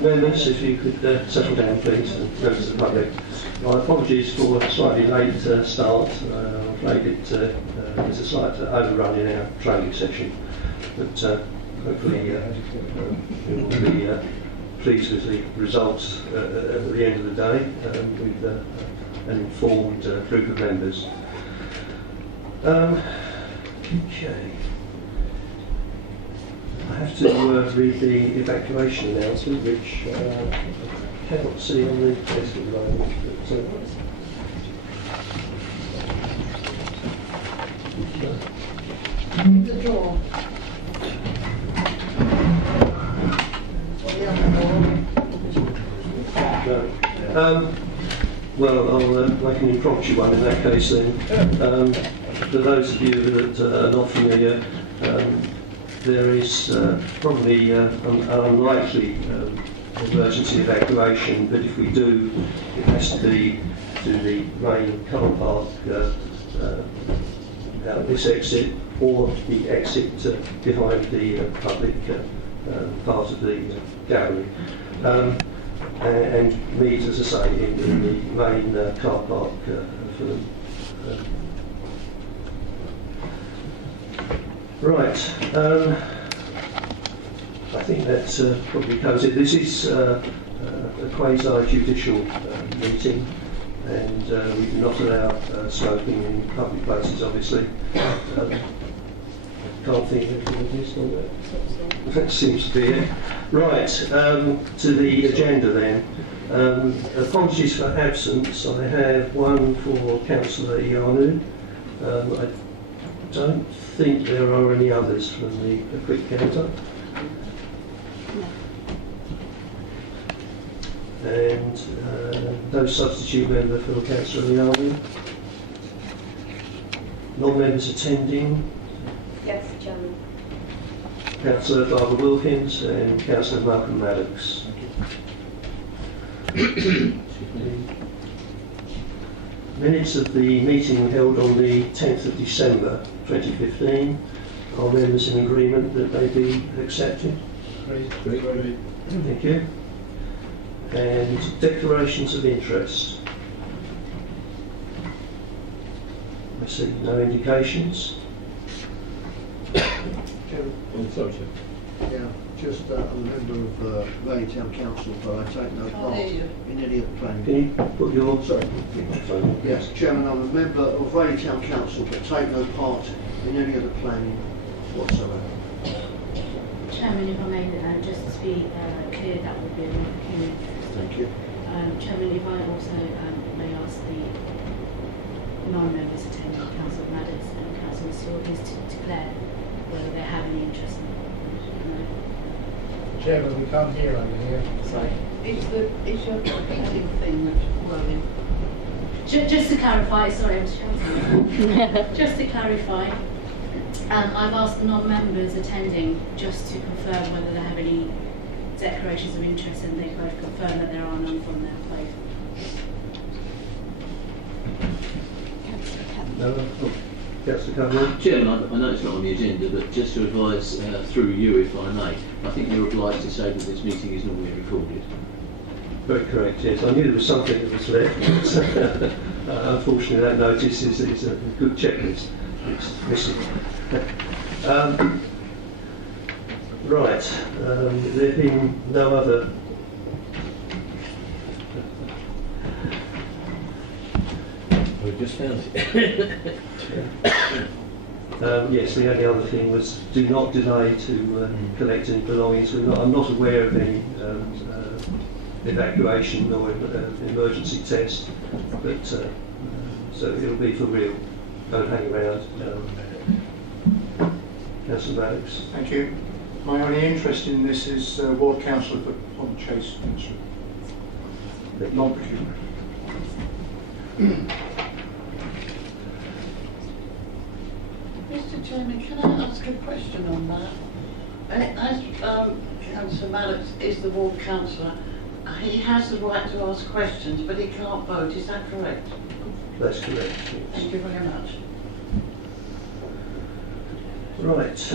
Members, if you could settle down, please, and members of the public. My apologies for a slightly late start. I'm afraid there's a slight overrun in our training session, but hopefully you will be pleased with the results at the end of the day with an informed group of members. Okay. I have to read the evacuation announcement, which I cannot see on the desk at the moment. The drawer. Well, I'll make an impromptu one in that case then. For those of you that are not familiar, there is probably an unlikely emergency evacuation, but if we do, it has to be to the main car park out this exit, or the exit behind the public part of the gallery. And meet, as I say, in the main car park for them. Right. I think that probably covers it. This is a quasi-judicial meeting, and we do not allow smoking in public places, obviously. Can't think of anything of this, that seems to be it. Right, to the agenda then. Apologies for absence. I have one for Councillor Ianu. I don't think there are any others from the quick counter. And no substitute member for Councillor Ianu. Non-members attending. Yes, Chairman. Councillor Barbara Wilkins and Councillor Malcolm Maddox. Minutes of the meeting held on the 10th of December 2015. Are members in agreement that they be accepted? Great. Thank you. And declarations of interest. I see no indications. Yeah, just I'm a member of Raleigh Town Council, but I take no part in any of the planning. Can you put your... Sorry. Yes, Chairman, I'm a member of Raleigh Town Council, but take no part in any of the planning whatsoever. Chairman, if I may, just to be clear, that would be a peculiar interest. Thank you. Chairman, if I also may ask the non-members attending, Councillor Maddox and Councillor Stewart, is to declare whether they have any interest in it. Chairman, we can't hear under here. Sorry, it's your heading thing that's rolling. Just to clarify, sorry, I was shouting. Just to clarify, I've asked the non-members attending just to confirm whether they have any declarations of interest, and they both confirm that there are none from their place. Chairman, I know it's not on the agenda, but just to advise through you, if I may, I think you're obliged to say that this meeting is normally recorded. Very correct, yes. I knew there was something that was left. Unfortunately, that notice is a good checklist. It's missing. Right. There being no other... We've just found it. Yes, the only other thing was do not delay to collect any belongings. I'm not aware of any evacuation or emergency test, but so it'll be for real. Don't hang around. Councillor Maddox. Thank you. My only interest in this is Ward Councillor for Pond Chase, non-procurement. Mr. Chairman, can I ask a question on that? As Councillor Maddox is the ward councillor, he has the right to ask questions, but he can't vote. Is that correct? That's correct. Yes. Thank you very much. Right.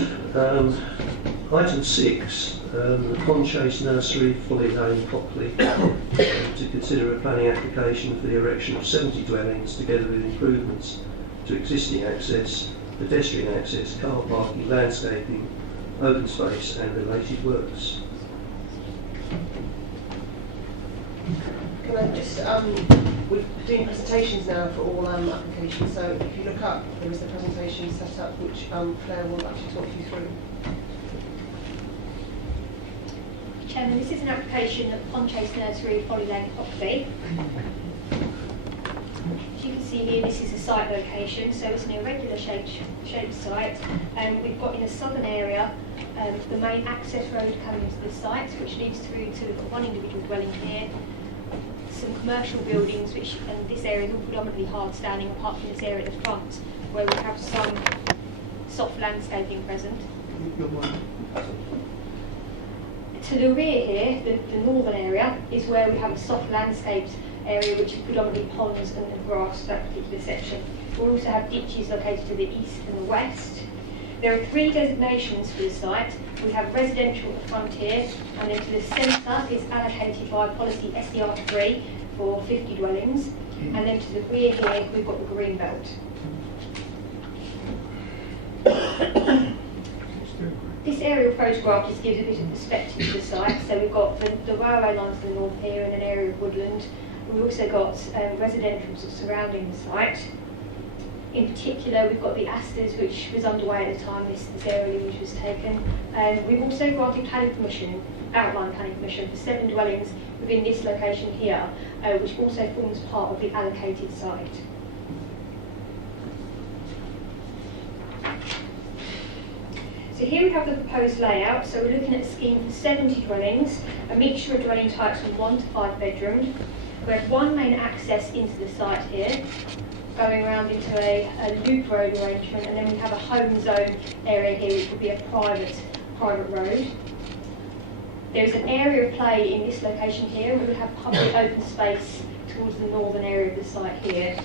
Item 6, the Conchase Nursery, Folly Lane, Cockley, to consider a planning application for the erection of 70 dwellings together with improvements to existing access, pedestrian access, car parking, landscaping, open space and related works. Can I just, we're doing presentations now for all applications, so if you look up, there is a presentation set up which Claire will actually talk you through. Chairman, this is an application of Conchase Nursery, Folly Lane, Cockley. As you can see here, this is a site location, so it's an irregular shaped site. We've got in the southern area the main access road coming into the site, which leads through to one individual dwelling here, some commercial buildings, and this area is all predominantly hard standing, apart from this area at the front, where we have some soft landscaping present. To the rear here, the northern area, is where we have a soft landscaped area which is predominantly ponds and grass, that particular section. We also have ditches located to the east and the west. There are 3 designations for the site. We have residential at the front here, and then to the centre is allocated by policy SDR3 for 50 dwellings, and then to the rear here we've got the green belt. This aerial photograph just gives a bit of perspective to the site. So we've got the railway lines to the north here and an area of woodland. We've also got residential surrounding the site. In particular, we've got the Asters, which was underway at the time this area which was taken. We've also granted planning permission, outline planning permission, for 7 dwellings within this location here, which also forms part of the allocated site. So here we have the proposed layout. So we're looking at a scheme for 70 dwellings, a mixture of dwelling types from 1 to 5 bedrooms. We have 1 main access into the site here, going around into a loop road arrangement, and then we have a home zone area here, which will be a private road. There is an area of play in this location here, and we will have public open space towards the northern area of the site here.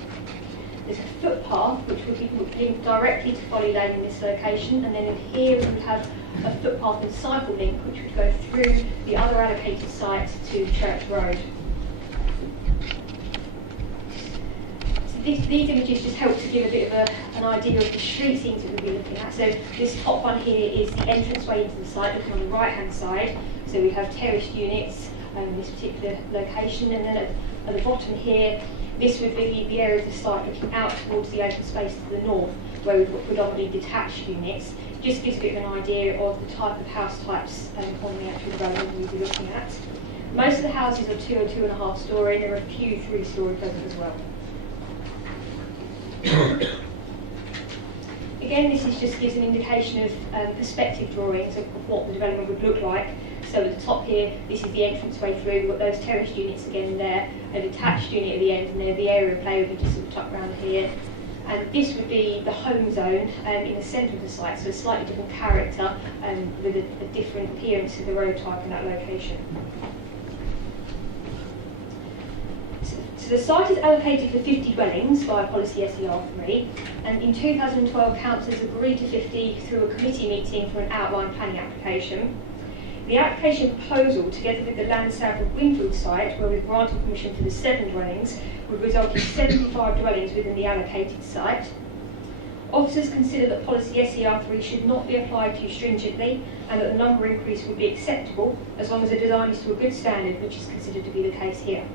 There's a footpath which would be linked directly to Folly Lane in this location, and then in here we would have a footpath and cycle link which would go through the other allocated site to Church Road. So these images just help to give a bit of an idea of the street scenes that we'll be looking at. So this top one here is the entranceway into the site, looking on the right hand side. So we have terraced units in this particular location, and then at the bottom here, this would be the area of the site looking out towards the open space to the north, where we've got predominantly detached units. Just gives a bit of an idea of the type of house types on the actual development we'll be looking at. Most of the houses are 2 or 2.5 storey, and there are a few 3-storey present as well. Again, this just gives an indication of perspective drawings of what the development would look like. So at the top here, this is the entranceway through. We've got those terraced units again there, a detached unit at the end, and then the area of play would be just sort of tucked around here. And this would be the home zone in the centre of the site, so a slightly different character with a different appearance to the road type in that location. So the site is allocated for 50 dwellings via policy SER3, and in 2012 councillors agreed to 50 through a committee meeting for an outline planning application. The application proposal, together with the land south of Winfield site, where we've granted permission for the 7 dwellings, would result in 75 dwellings within the allocated site. Officers consider that policy SER3 should not be applied too stringently, and that the number increase would be acceptable as long as the design is to a good standard, which is considered to be the case here.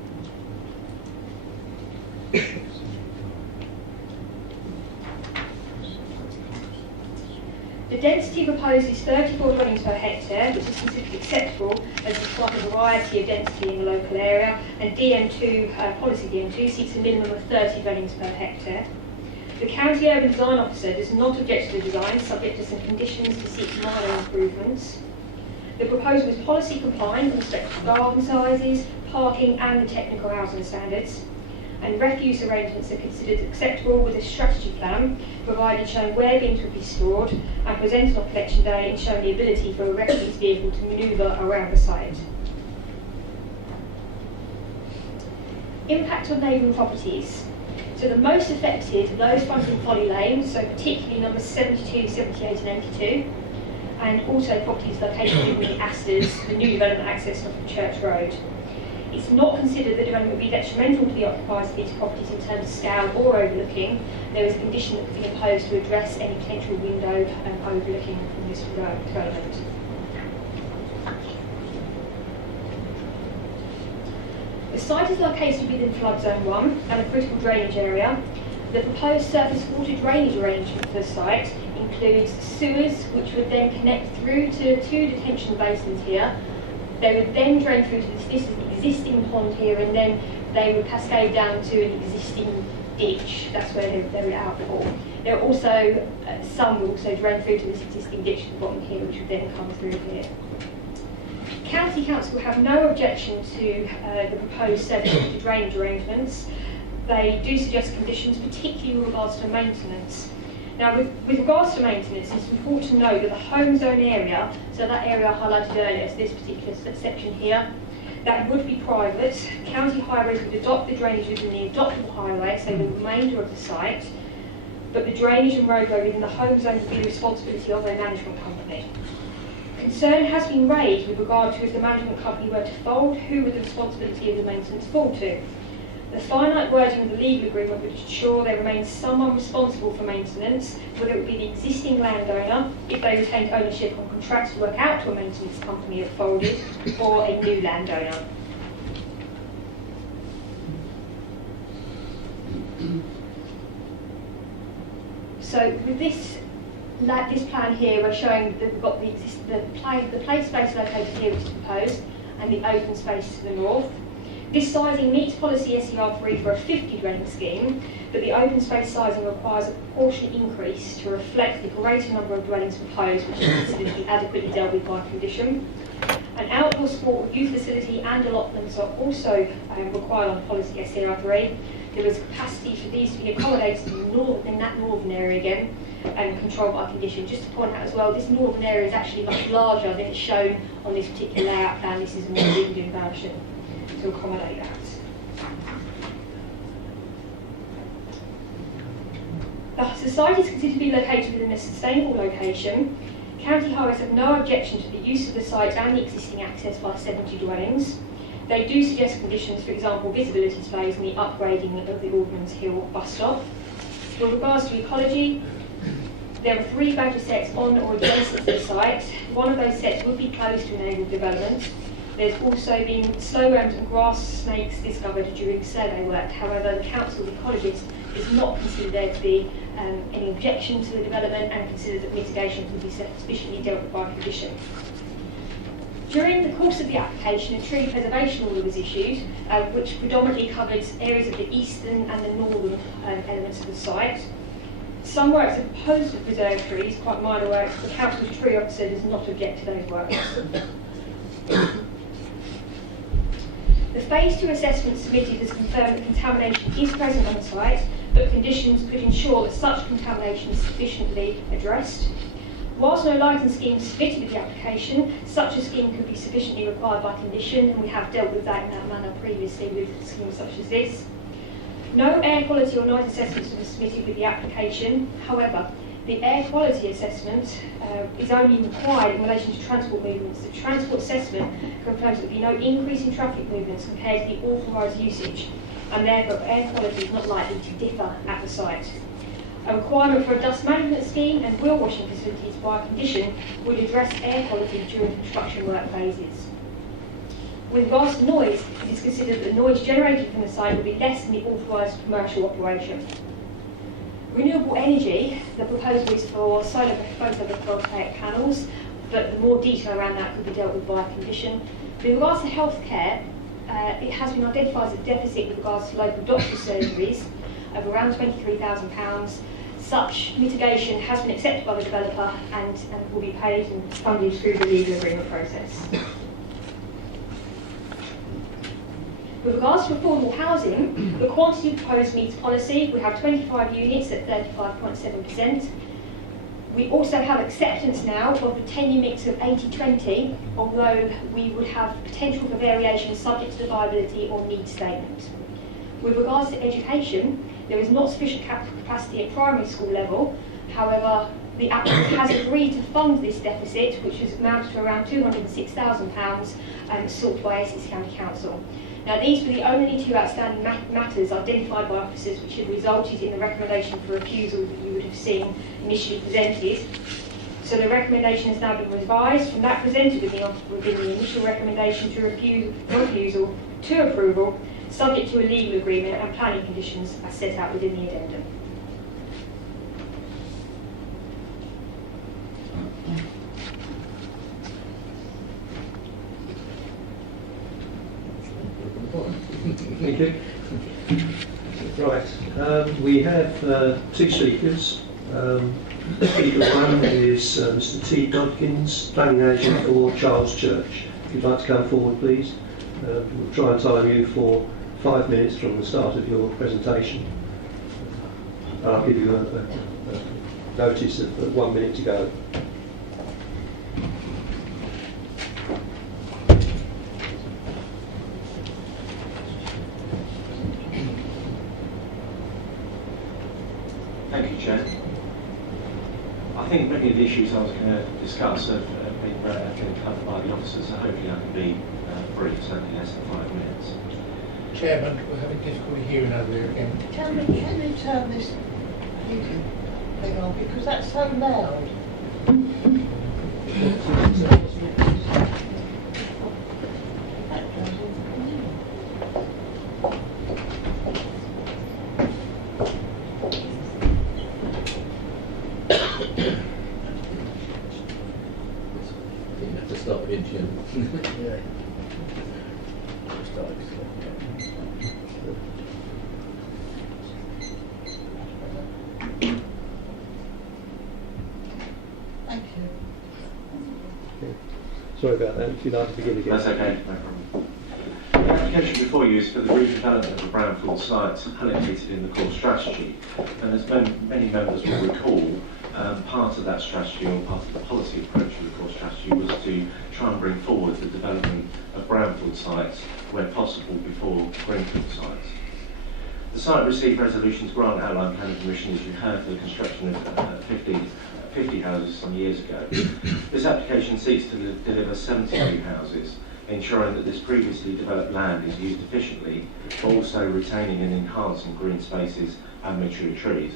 The density proposed is 34 dwellings per hectare, which is considered acceptable as there's quite a variety of density in the local area, and DM2, policy DM2 seeks a minimum of 30 dwellings per hectare. The County Urban Design Officer does not object to the design, subject to some conditions to seek minor improvements. The proposal is policy compliant in respect to garden sizes, parking and the technical housing standards. And refuse arrangements are considered acceptable with a strategy plan, provided showing where bins will be stored and presented on collection day, and showing the ability for a refuse vehicle to manoeuvre around the site. Impact on neighbouring properties. So the most affected are those fronting Folly Lane, so particularly numbers 72, 78 and 82, and also properties located in the Asters, the new development access off of Church Road. It's not considered that development would be detrimental to the occupiers of these properties in terms of scale or overlooking. There is a condition that could be imposed to address any potential window overlooking from this development. The site is located within flood zone 1 and a critical drainage area. The proposed surface water drainage arrangement for the site includes sewers which would then connect through to 2 detention basins here. They would then drain through to this existing pond here, and then they would cascade down to an existing ditch. That's where they would outfall. There are also, some will also drain through to this existing ditch at the bottom here, which would then come through here. County Council will have no objection to the proposed surface water drainage arrangements. They do suggest conditions, particularly with regards to maintenance. Now, with regards to maintenance, it's important to note that the home zone area, so that area I highlighted earlier, so this particular section here, that would be private. County Highways would adopt the drainage within the adoptable highway, so the remainder of the site, but the drainage and roadway within the home zone would be the responsibility of a management company. Concern has been raised with regard to if the management company were to fold, who would the responsibility of the maintenance fall to? The finite wording of the legal agreement would ensure there remains someone responsible for maintenance, whether it would be the existing landowner, if they retained ownership on contracts to work out to a maintenance company that folded, or a new landowner. So with this plan here, we're showing that we've got the play space located here, which is proposed, and the open space to the north. This sizing meets policy SER3 for a 50 dwelling scheme, but the open space sizing requires a proportionate increase to reflect the greater number of dwellings proposed, which is considered to be adequately dealt with by condition. An outdoor sport youth facility and allotments are also required on policy SER3. There is capacity for these to be accommodated in that northern area again, and controlled by condition. Just to point out as well, this northern area is actually much larger than it's shown on this particular layout plan. This is a more winding version to accommodate that. The site is considered to be located within a sustainable location. County Highways have no objection to the use of the site and the existing access by 70 dwellings. They do suggest conditions, for example, visibility space and the upgrading of the Alderman's Hill bus stop. With regards to ecology, there are 3 badger sets on or adjacent to the site. One of those sets would be closed to enable development. There's also been slow worms and grass snakes discovered during survey work. However, the Council Ecologist does not consider there to be any objection to the development and considers that mitigation can be sufficiently dealt with by condition. During the course of the application, a tree preservation order was issued, which predominantly covered areas of the eastern and the northern elements of the site. Some works are proposed to preserve trees, quite minor works. The Council's tree officer does not object to those works. The Phase 2 assessment submitted has confirmed that contamination is present on the site, but conditions could ensure that such contamination is sufficiently addressed. Whilst no lighting scheme is submitted with the application, such a scheme could be sufficiently required by condition, and we have dealt with that in that manner previously with schemes such as this. No air quality or noise assessments were submitted with the application. However, the air quality assessment is only required in relation to transport movements. The transport assessment confirms that there will be no increase in traffic movements compared to the authorised usage, and therefore air quality is not likely to differ at the site. A requirement for a dust management scheme and wheel washing facilities by condition would address air quality during construction work phases. With regards to noise, it is considered that the noise generated from the site would be less than the authorised commercial operation. Renewable energy, the proposal is for solar photovoltaic panels, but the more detail around that could be dealt with by condition. With regards to healthcare, it has been identified as a deficit with regards to local doctor's surgeries of around £23,000. Such mitigation has been accepted by the developer and will be paid and funded through the legal agreement process. With regards to affordable housing, the quantity proposed meets policy. We have 25 units at 35.7%. We also have acceptance now of the 10-year mix of 80-20, although we would have potential for variation subject to the viability or need statement. With regards to education, There is not sufficient capacity at primary school level. However, the applicant has agreed to fund this deficit, which amounts to around £206,000 sought by Essex County Council. Now, these were the only two outstanding matters identified by officers which had resulted in the recommendation for refusal that you would have seen initially presented. So the recommendation has now been revised from that presented within the initial recommendation to refusal to approval, subject to a legal agreement and planning conditions as set out within the addendum. Thank you. Right, we have two speakers. Speaker one is Mr. T. Dodkins, planning agent for Charles Church. If you'd like to come forward, please. We'll try and time you for 5 minutes from the start of your presentation. I'll give you a notice of 1 minute to go. Thank you, Chair. I think many of the issues I was going to discuss have been covered by the officers, so hopefully I can be brief, certainly less than 5 minutes. Chairman, we're having difficulty hearing over there again. Can you turn this heating thing on, because that's so loud? Thank you. Sorry about that. If you'd like to begin again. That's okay, no problem. The application before you is for the redevelopment of the brownfield site allocated in the core strategy. And as many members will recall, part of that strategy, or part of the policy approach of the core strategy, was to try and bring forward the development of brownfield sites where possible before greenfield sites. The site received resolution to grant outline planning permission, as you heard, for the construction of 50 houses some years ago. This application seeks to deliver 70 new houses, ensuring that this previously developed land is used efficiently, but also retaining and enhancing green spaces and mature trees.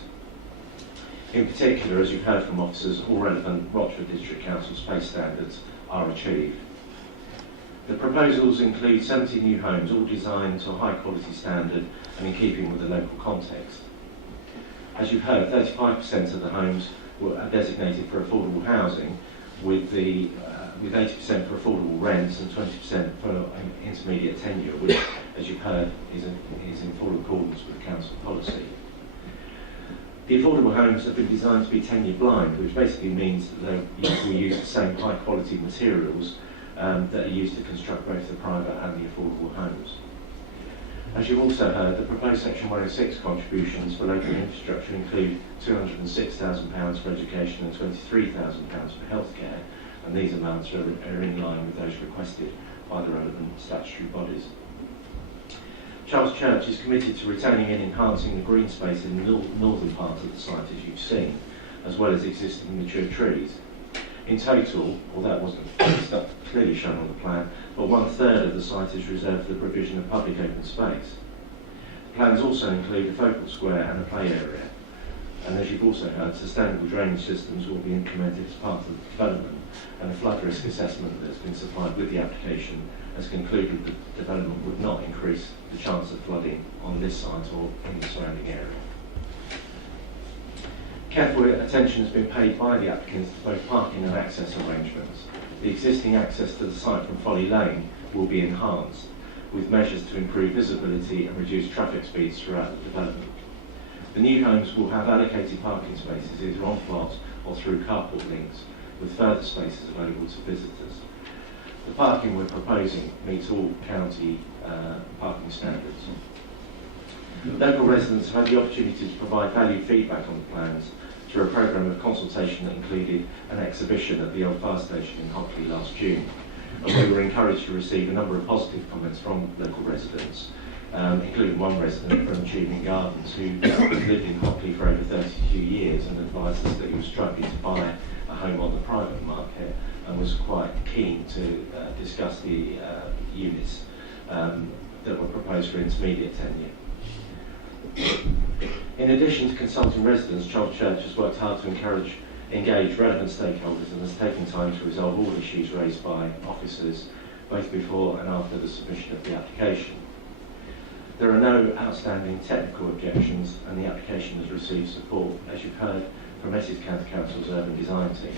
In particular, as you've heard from officers, all relevant Rochford District Council space standards are achieved. The proposals include 70 new homes, all designed to a high quality standard and in keeping with the local context. As you've heard, 35% of the homes are designated for affordable housing, with 80% for affordable rents and 20% for intermediate tenure, which, as you've heard, is in full accordance with council policy. The affordable homes have been designed to be tenure blind, which basically means that we use the same high quality materials that are used to construct both the private and the affordable homes. As you've also heard, the proposed Section 106 contributions for local infrastructure include £206,000 for education and £23,000 for healthcare, and these amounts are in line with those requested by the relevant statutory bodies. Charles Church is committed to retaining and enhancing the green space in the northern part of the site, as you've seen, as well as existing mature trees. In total, although that wasn't clearly shown on the plan, but 1/3 of the site is reserved for the provision of public open space. The plans also include a focal square and a play area. And as you've also heard, sustainable drainage systems will be implemented as part of the development, and a flood risk assessment that's been supplied with the application has concluded that development would not increase the chance of flooding on this site or in the surrounding area. Careful attention has been paid by the applicants to both parking and access arrangements. The existing access to the site from Folly Lane will be enhanced, with measures to improve visibility and reduce traffic speeds throughout the development. The new homes will have allocated parking spaces either on plot or through carport links, with further spaces available to visitors. The parking we're proposing meets all county parking standards. Local residents have had the opportunity to provide valued feedback on the plans through a programme of consultation that included an exhibition at the old fire station in Hockley last June. And we were encouraged to receive a number of positive comments from local residents, including one resident from Achievement Gardens who lived in Hockley for over 32 years and advised us that he was struggling to buy a home on the private market and was quite keen to discuss the units that were proposed for intermediate tenure. In addition to consulting residents, Charles Church has worked hard to engage relevant stakeholders and has taken time to resolve all issues raised by officers both before and after the submission of the application. There are no outstanding technical objections and the application has received support, as you've heard, from Essex County Council's urban design team.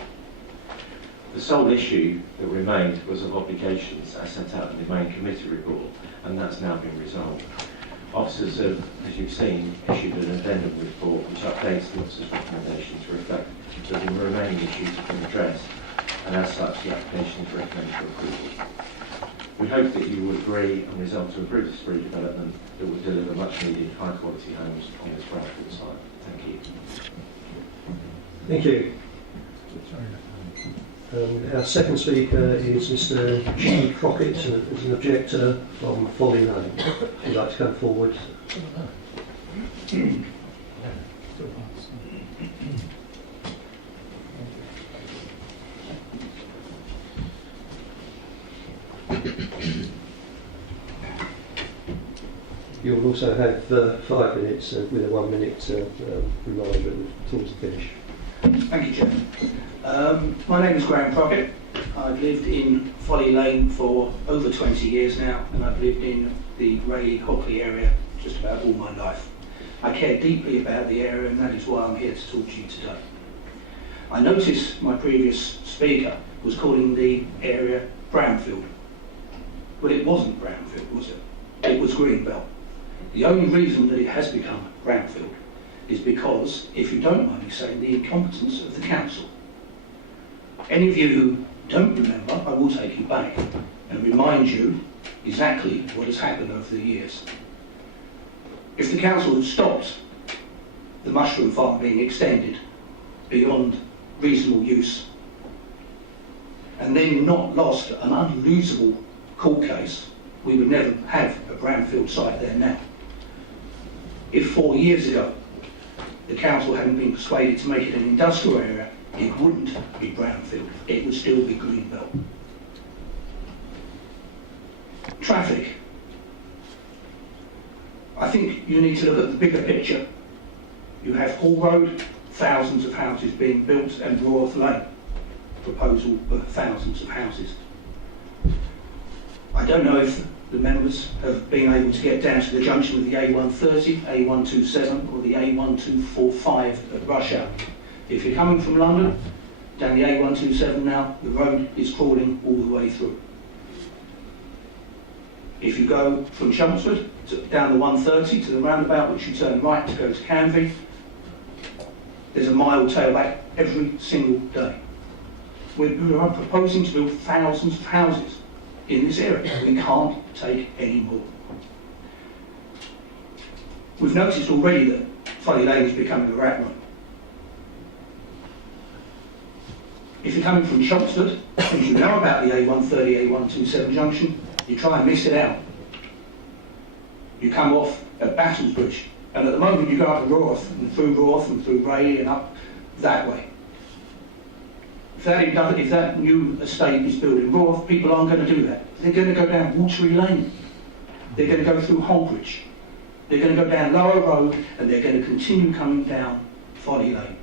The sole issue that remained was of obligations as set out in the main committee report, and that's now been resolved. Officers have, as you've seen, issued an addendum report which updates the officers' recommendation to reflect that the remaining issues have been addressed, and as such the application is recommended for approval. We hope that you will agree and resolve to approve this redevelopment that will deliver much needed high quality homes on this brownfield site. Thank you. Thank you. Our second speaker is Mr. G. Crockett, as an objector from Folly Lane. Would you like to come forward? You'll also have 5 minutes with a 1 minute reminder towards the finish. Thank you, Chairman. My name is Graham Crockett. I've lived in Folly Lane for over 20 years now, and I've lived in the Rayleigh-Hockley area just about all my life. I care deeply about the area, and that is why I'm here to talk to you today. I noticed my previous speaker was calling the area Brownfield. Well, it wasn't Brownfield, was it? It was Greenbelt. The only reason that it has become Brownfield is because, if you don't mind me saying, the incompetence of the council. Any of you who don't remember, I will take you back and remind you exactly what has happened over the years. If the council had stopped the mushroom farm being extended beyond reasonable use, and then not lost an unlosable court case, we would never have a brownfield site there now. If 4 years ago the council hadn't been persuaded to make it an industrial area, it wouldn't be brownfield, it would still be greenbelt. Traffic. I think you need to look at the bigger picture. You have Hall Road, thousands of houses being built, and Roworth Lane, proposal of thousands of houses. I don't know if the members have been able to get down to the junction of the A130, A127 or the A1245 at rush hour. If you're coming from London, down the A127 now, the road is crawling all the way through. If you go from Chelmsford down the 130 to the roundabout, which you turn right to go to Canvey, there's a mile tailback every single day. We are proposing to build thousands of houses in this area. We can't take any more. We've noticed already that Folly Lane is becoming a rat run. If you're coming from Chelmsford and you know about the A130, A127 junction, you try and miss it out. You come off at Battlesbridge, and at the moment you go up to Roworth and through Rayleigh and up that way. If that new estate is built in Roworth, people aren't going to do that. They're going to go down Watery Lane. They're going to go through Holbridge. They're going to go down Lower Road, and they're going to continue coming down Folly Lane.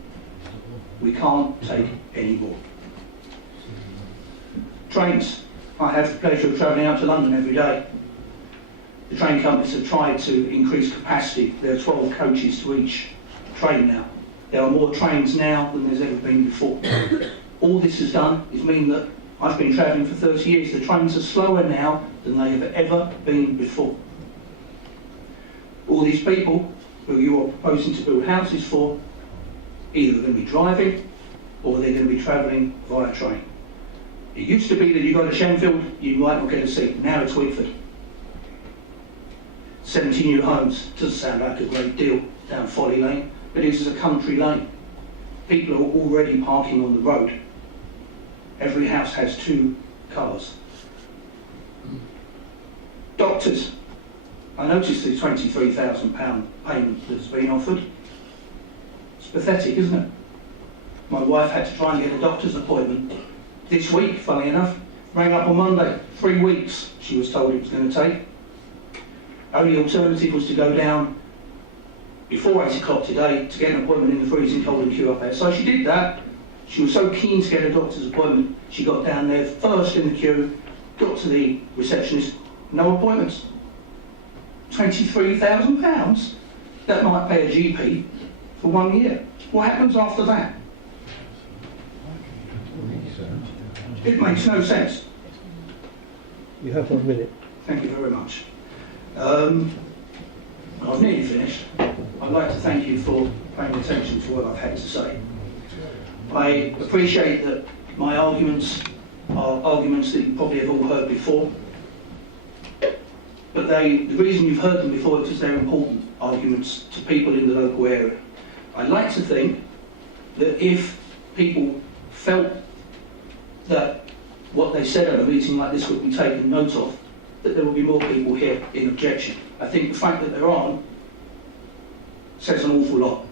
We can't take any more. Trains. I have the pleasure of travelling out to London every day. The train companies have tried to increase capacity. There are 12 coaches to each train now. There are more trains now than there's ever been before. All this has done is mean that I've been travelling for 30 years. The trains are slower now than they have ever been before. All these people who you are proposing to build houses for, either they're going to be driving or they're going to be travelling via train. It used to be that you got to Shenfield, you might not get a seat. Now it's Whitford. 70 new homes. Doesn't sound like a great deal down Folly Lane, but it is a country lane. People are already parking on the road. Every house has 2 cars. Doctors. I noticed the £23,000 payment that's been offered. It's pathetic, isn't it? My wife had to try and get a doctor's appointment this week, funnily enough. Rang up on Monday, 3 weeks she was told it was going to take. Only alternative was to go down before 8 o'clock today to get an appointment in the freezing cold and queue up there. So she did that. She was so keen to get a doctor's appointment, she got down there first in the queue, got to the receptionist, no appointments. £23,000? That might pay a GP for 1 year. What happens after that? It makes no sense. You have 1 minute. Thank you very much. I've nearly finished. I'd like to thank you for paying attention to what I've had to say. I appreciate that my arguments are arguments that you probably have all heard before, but the reason you've heard them before is because they're important arguments to people in the local area. I'd like to think that if people felt that what they said at a meeting like this would be taken note of, that there will be more people here in objection. I think the fact that there aren't says an awful lot.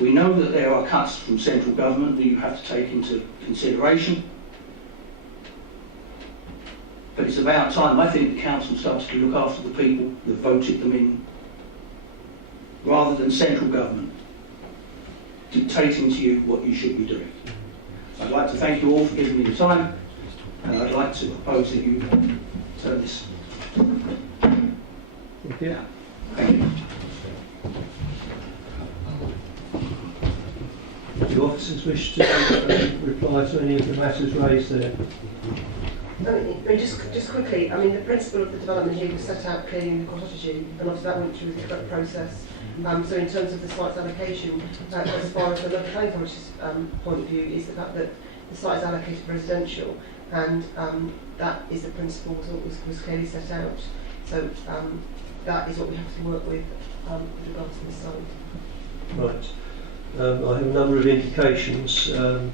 We know that there are cuts from central government that you have to take into consideration, but it's about time, I think, the council starts to look after the people that voted them in, rather than central government dictating to you what you should be doing. I'd like to thank you all for giving me the time, and I'd like to propose that you turn this. Thank you. Thank you. Do officers wish to reply to any of the matters raised there? Just quickly, the principle of the development here was set out clearly in the strategy, and obviously that went through the correct process. So in terms of the site's allocation, as far as the local planning commission's point of view, is the fact that the site is allocated residential, and that is the principle that was clearly set out. So that is what we have to work with regards to this site. Right. I have a number of indications. I'm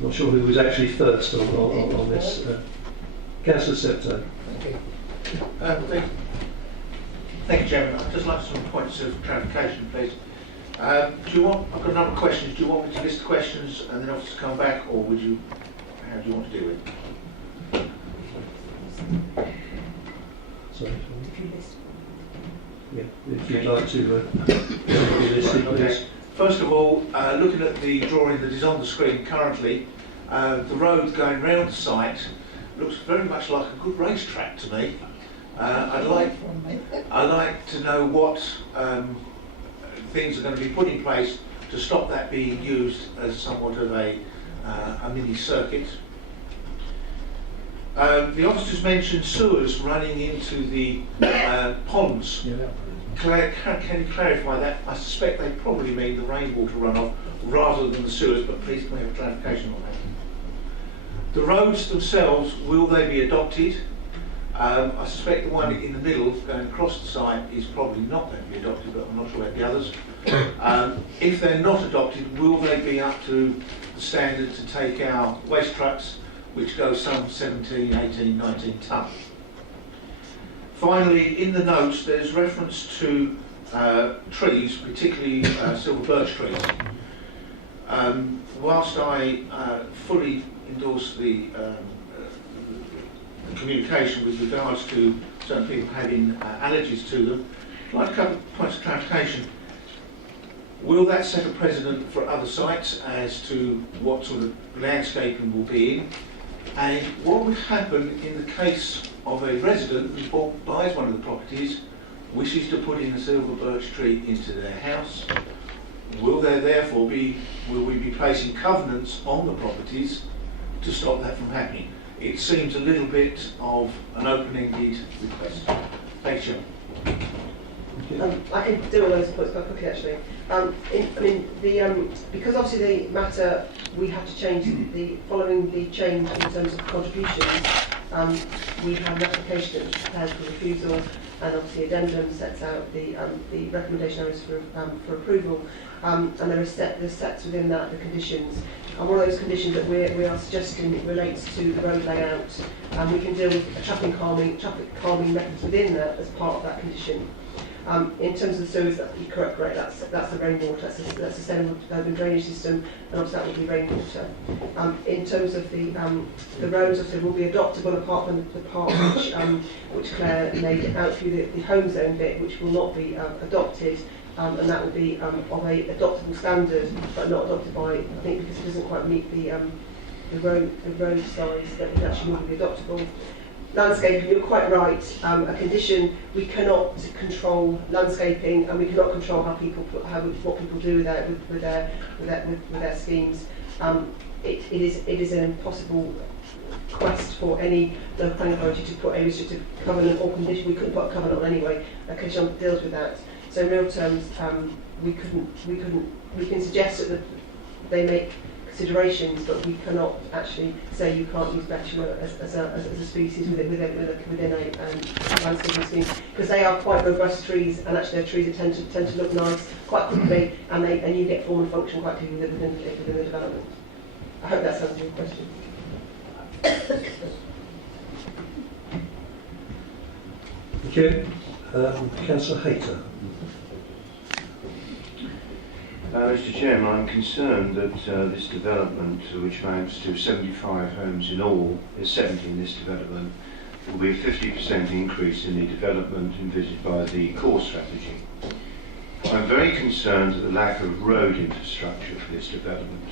not sure who was actually first on this. Councillor Septo. Thank you, Chairman. I'd just like some points of clarification, please. I've got a number of questions. Do you want me to list the questions and then officers come back, or how do you want to deal with it? Sorry. Yeah, if you'd like to be listed, please. Okay. First of all, looking at the drawing that is on the screen currently, the road going round the site looks very much like a good racetrack to me. I'd like to know what things are going to be put in place to stop that being used as somewhat of a mini circuit. The officers mentioned sewers running into the ponds. Yeah. Can you clarify that? I suspect they probably mean the rainwater runoff rather than the sewers, but please can we have a clarification on that? The roads themselves, will they be adopted? I suspect the one in the middle going across the site is probably not going to be adopted, but I'm not sure about the others. If they're not adopted, will they be up to the standard to take our waste trucks, which go some 17, 18, 19 tonne? Finally, in the notes, there's reference to trees, particularly silver birch trees. Whilst I fully endorse the communication with regards to certain people having allergies to them, I'd like a couple of points of clarification. Will that set a precedent for other sites as to what sort of landscaping will be in? And what would happen in the case of a resident who buys one of the properties, wishes to put in a silver birch tree into their house? Will we be placing covenants on the properties to stop that from happening? It seems a little bit of an open-ended request. Thank you. I can do all those points quite quickly, actually. Because obviously the matter, we have to change following the change in terms of contributions. We have an application that was prepared for refusal, and obviously addendum sets out the recommendation areas for approval, and there's sets within that the conditions. And one of those conditions that we are suggesting relates to the road layout, and we can deal with traffic calming methods within that as part of that condition. In terms of the sewers, you're correct, that's the rainwater, that's a sustainable urban drainage system, and obviously that will be rainwater. In terms of the roads, obviously will be adoptable apart from the part which Claire made out through the home zone bit, which will not be adopted, and that will be of a adoptable standard, but not adopted by, I think, because it doesn't quite meet the road size that it actually will be adoptable. Landscaping, you're quite right. A condition, we cannot control landscaping, and we cannot control what people do with their schemes. It is an impossible quest for any local planning authority to put a restrictive covenant or condition. We couldn't put a covenant on anyway. A condition deals with that. So in real terms, we can suggest that they make considerations, but we cannot actually say you can't use bitumen as a species within a landscaping scheme, because they are quite robust trees, and actually their trees tend to look nice quite quickly, and you get form and function quite quickly within the development. I hope that answers your question. Thank you. Councillor Hayter. Mr. Chairman, I'm concerned that this development, which amounts to 75 homes in all, is 70 in this development, will be a 50% increase in the development envisaged by the core strategy. I'm very concerned at the lack of road infrastructure for this development.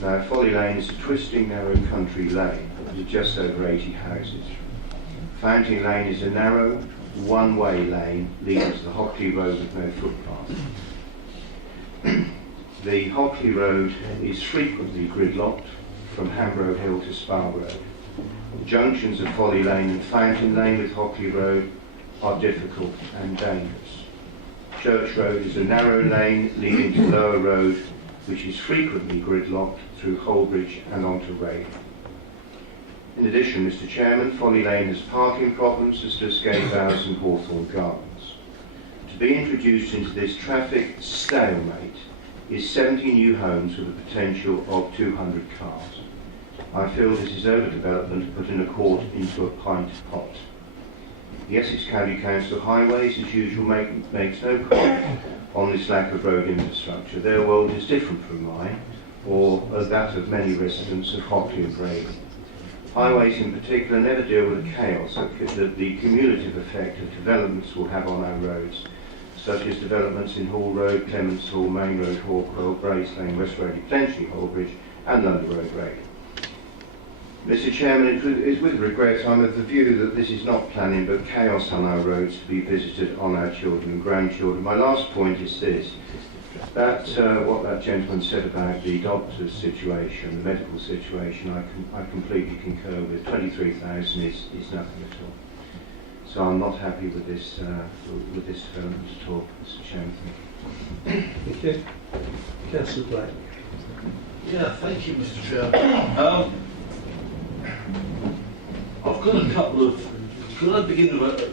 Now, Folly Lane is a twisting, narrow country lane with just over 80 houses. Fountain Lane is a narrow, one-way lane leading to the Hockley Road with no footpath. The Hockley Road is frequently gridlocked from Hambro Hill to Spa Road. The junctions of Folly Lane and Fountain Lane with Hockley Road are difficult and dangerous. Church Road is a narrow lane leading to Lower Road, which is frequently gridlocked through Holbridge and onto Reading. In addition, Mr. Chairman, Folly Lane has parking problems as does Gatehouse and Hawthorne Gardens. To be introduced into this traffic stalemate is 70 new homes with a potential of 200 cars. I feel this is overdevelopment putting a quart into a pint pot. The Essex County Council Highways, as usual, makes no comment on this lack of road infrastructure. Their world is different from mine, or that of many residents of Hockley and Reading. Highways in particular never deal with the chaos that the cumulative effect of developments will have on our roads, such as developments in Hall Road, Clements Hall, Main Road, Hawkwell, Brace Lane, West Road, Plenty, Holbridge and London Road, Reading. Mr. Chairman, it is with regret I'm of the view that this is not planning but chaos on our roads to be visited on our children and grandchildren. My last point is this, that what that gentleman said about the doctor's situation, the medical situation, I completely concur with. 23,000 is nothing at all. So I'm not happy with this development at all, Mr. Chairman. Thank you. Councillor Black. Yeah, thank you, Mr. Chair. I've got a couple of. Can I begin with a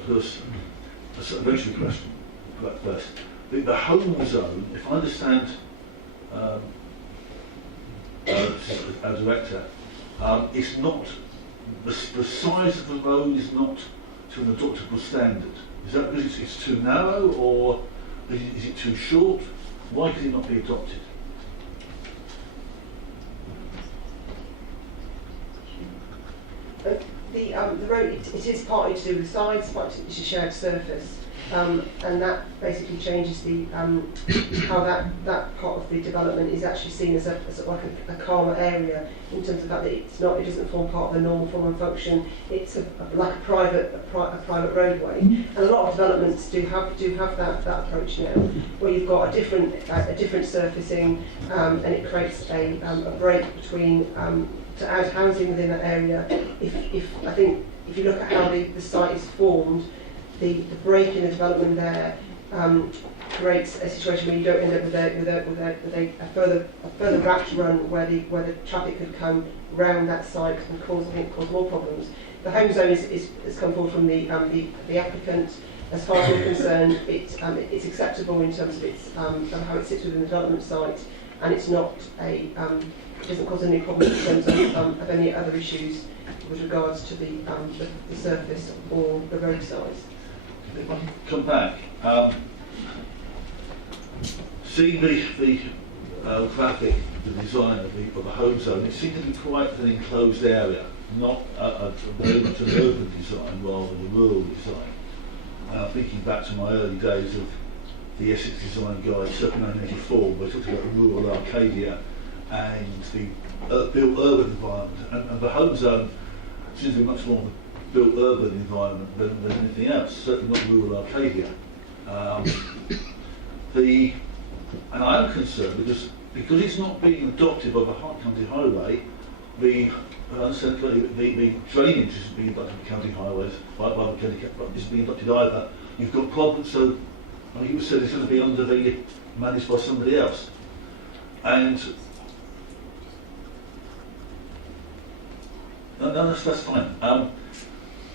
very question first? The home zone, if I understand as director, it's not the size of the road is not to an adoptable standard. Is that because it's too narrow, or is it too short? Why can it not be adopted? The road, it is partly to do with size, partly it's a shared surface, and that basically changes the how that part of the development is actually seen as like a calmer area, in terms of that it doesn't form part of the normal form and function. It's like a private roadway, and a lot of developments do have that approach now, where you've got a different surfacing, and it creates a break between. To add housing within that area, if you look at how the site is formed, the break in the development there creates a situation where you don't end up with a further wrapped run where the traffic could come round that site and cause more problems. The home zone has come forward from the applicant. As far as we're concerned, it's acceptable in terms of how it sits within the development site, and it's not it doesn't cause any problems in terms of any other issues with regards to the surface or the road size. If I can come back, seeing the graphic, the design of the home zone, it seemed to be quite an enclosed area, not very much an urban design rather than a rural design. Thinking back to my early days of the Essex Design Guide, circa 1984, where we talked about the rural Arcadia and the built urban environment, and the home zone seems to be much more of a built urban environment than anything else, certainly not rural Arcadia. And I'm concerned because it's not being adopted by the county highway, the drainage isn't being adopted by county highways, by the county, isn't being adopted either. You've got problems, so I mean, you said it's going to be managed by somebody else. And no, that's fine.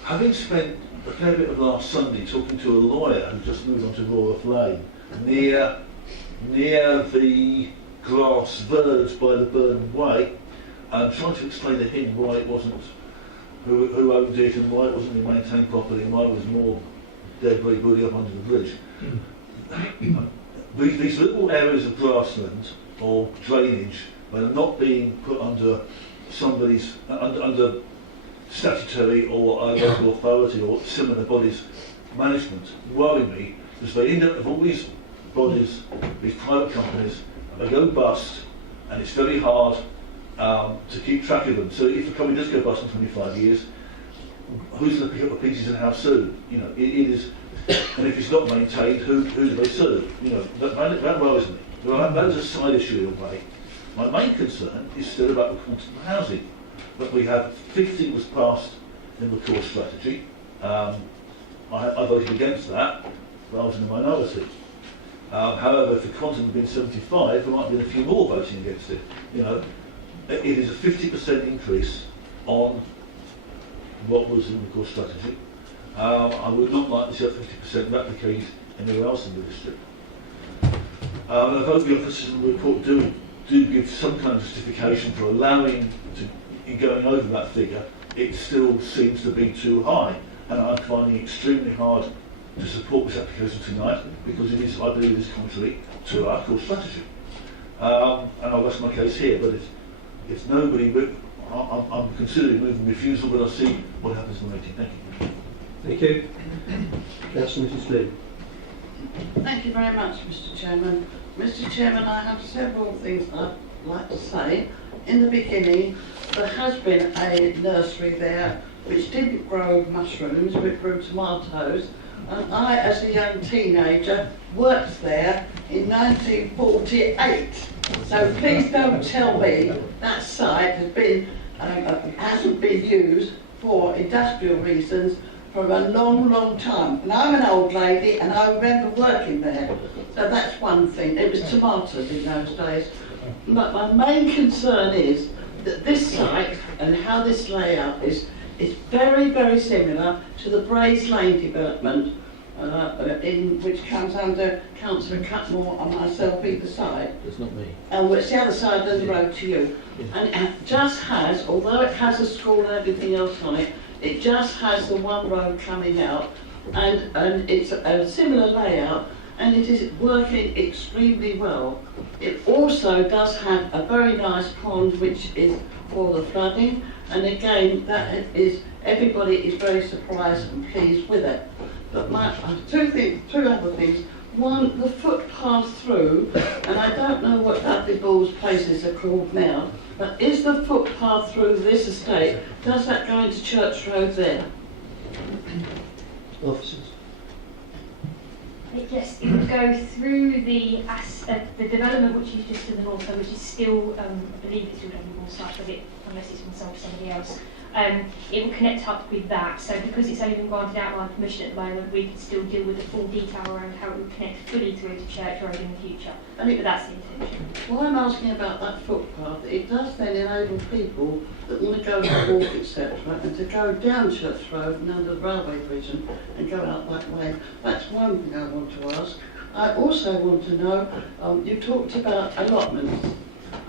Having spent a fair bit of last Sunday talking to a lawyer who just moved on to Royal Lane, near the grass verge by the Burnham Way, and trying to explain to him why it wasn't, who owned it and why it wasn't being maintained properly and why it was more debris up under the bridge. These little areas of grassland or drainage, when they're not being put under somebody's, under statutory or local authority or similar bodies' management, worry me, because they end up with all these bodies, these private companies, and they go bust, and it's very hard to keep track of them. So if the company does go bust in 25 years, who's going to pick up the pieces and how soon? You know, it is, and if it's not maintained, who do they serve? You know, that worries me. That is a side issue in a way. My main concern is still about the quantum of housing. But we have 50 was passed in the core strategy. I voted against that, but I was in the minority. However, if the quantum had been 75, there might have been a few more voting against it. You know, it is a 50% increase on what was in the core strategy. I would not like to see that 50% replicated anywhere else in the district. Although the officers in the report do give some kind of justification for allowing in going over that figure, it still seems to be too high, and I'm finding it extremely hard to support this application tonight because it is, I believe, it is contrary to our core strategy. And I'll rest my case here, but if nobody, I'm considering moving refusal, but I'll see what happens in the meeting. Thank you. Thank you. Councillor Mrs. Lee. Thank you very much, Mr. Chairman. Mr. Chairman, I have several things I'd like to say. In the beginning, there has been a nursery there which didn't grow mushrooms, but grew tomatoes. And I, as a young teenager, worked there in 1948. So please don't tell me that site has been, hasn't been used for industrial reasons for a long, long time. And I'm an old lady and I remember working there. So that's one thing. It was tomatoes in those days. But my main concern is that this site and how this layout is very, very similar to the Braes Lane development, which comes under Councillor Cutmore and myself either side. That's not me. And it's the other side of the road to you. And it just has, although it has a school and everything else on it, it just has the one road coming out, and it's a similar layout, and it is working extremely well. It also does have a very nice pond which is for the flooding, and again that is, everybody is very surprised and pleased with it. But two other things. One, the footpath through, and I don't know what Dudley Ball's places are called now, but is the footpath through this estate, does that go into Church Road there? Officers. Yes, it would go through the development which is just to the north, which is still, I believe it's still Dudley Ball's site, but unless it's been sold to somebody else. it will connect up with that. So because it's only been granted outline permission at the moment, we can still deal with the full detail around how it will connect fully through to Church Road in the future. But that's the intention. Why I'm asking about that footpath, it does then enable people that want to go to walk, etc., and to go down Church Road and under the railway bridge and go out that way. That's one thing I want to ask. I also want to know, you talked about allotments.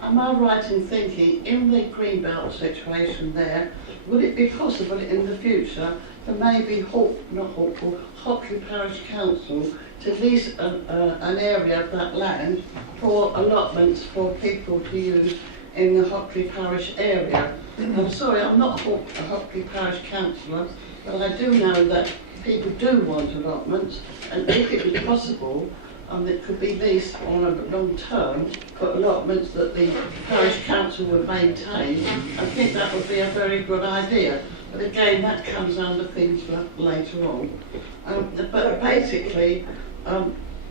Am I right in thinking, in the Greenbelt situation there, would it be possible in the future for maybe Hockley Parish Council to lease an area of that land for allotments for people to use in the Hockley Parish area? I'm sorry, I'm not a Hockley Parish councillor, but I do know that people do want allotments, and if it was possible, it could be leased on a long term for allotments that the parish council would maintain. I think that would be a very good idea. But again, that comes under things for later on. But basically,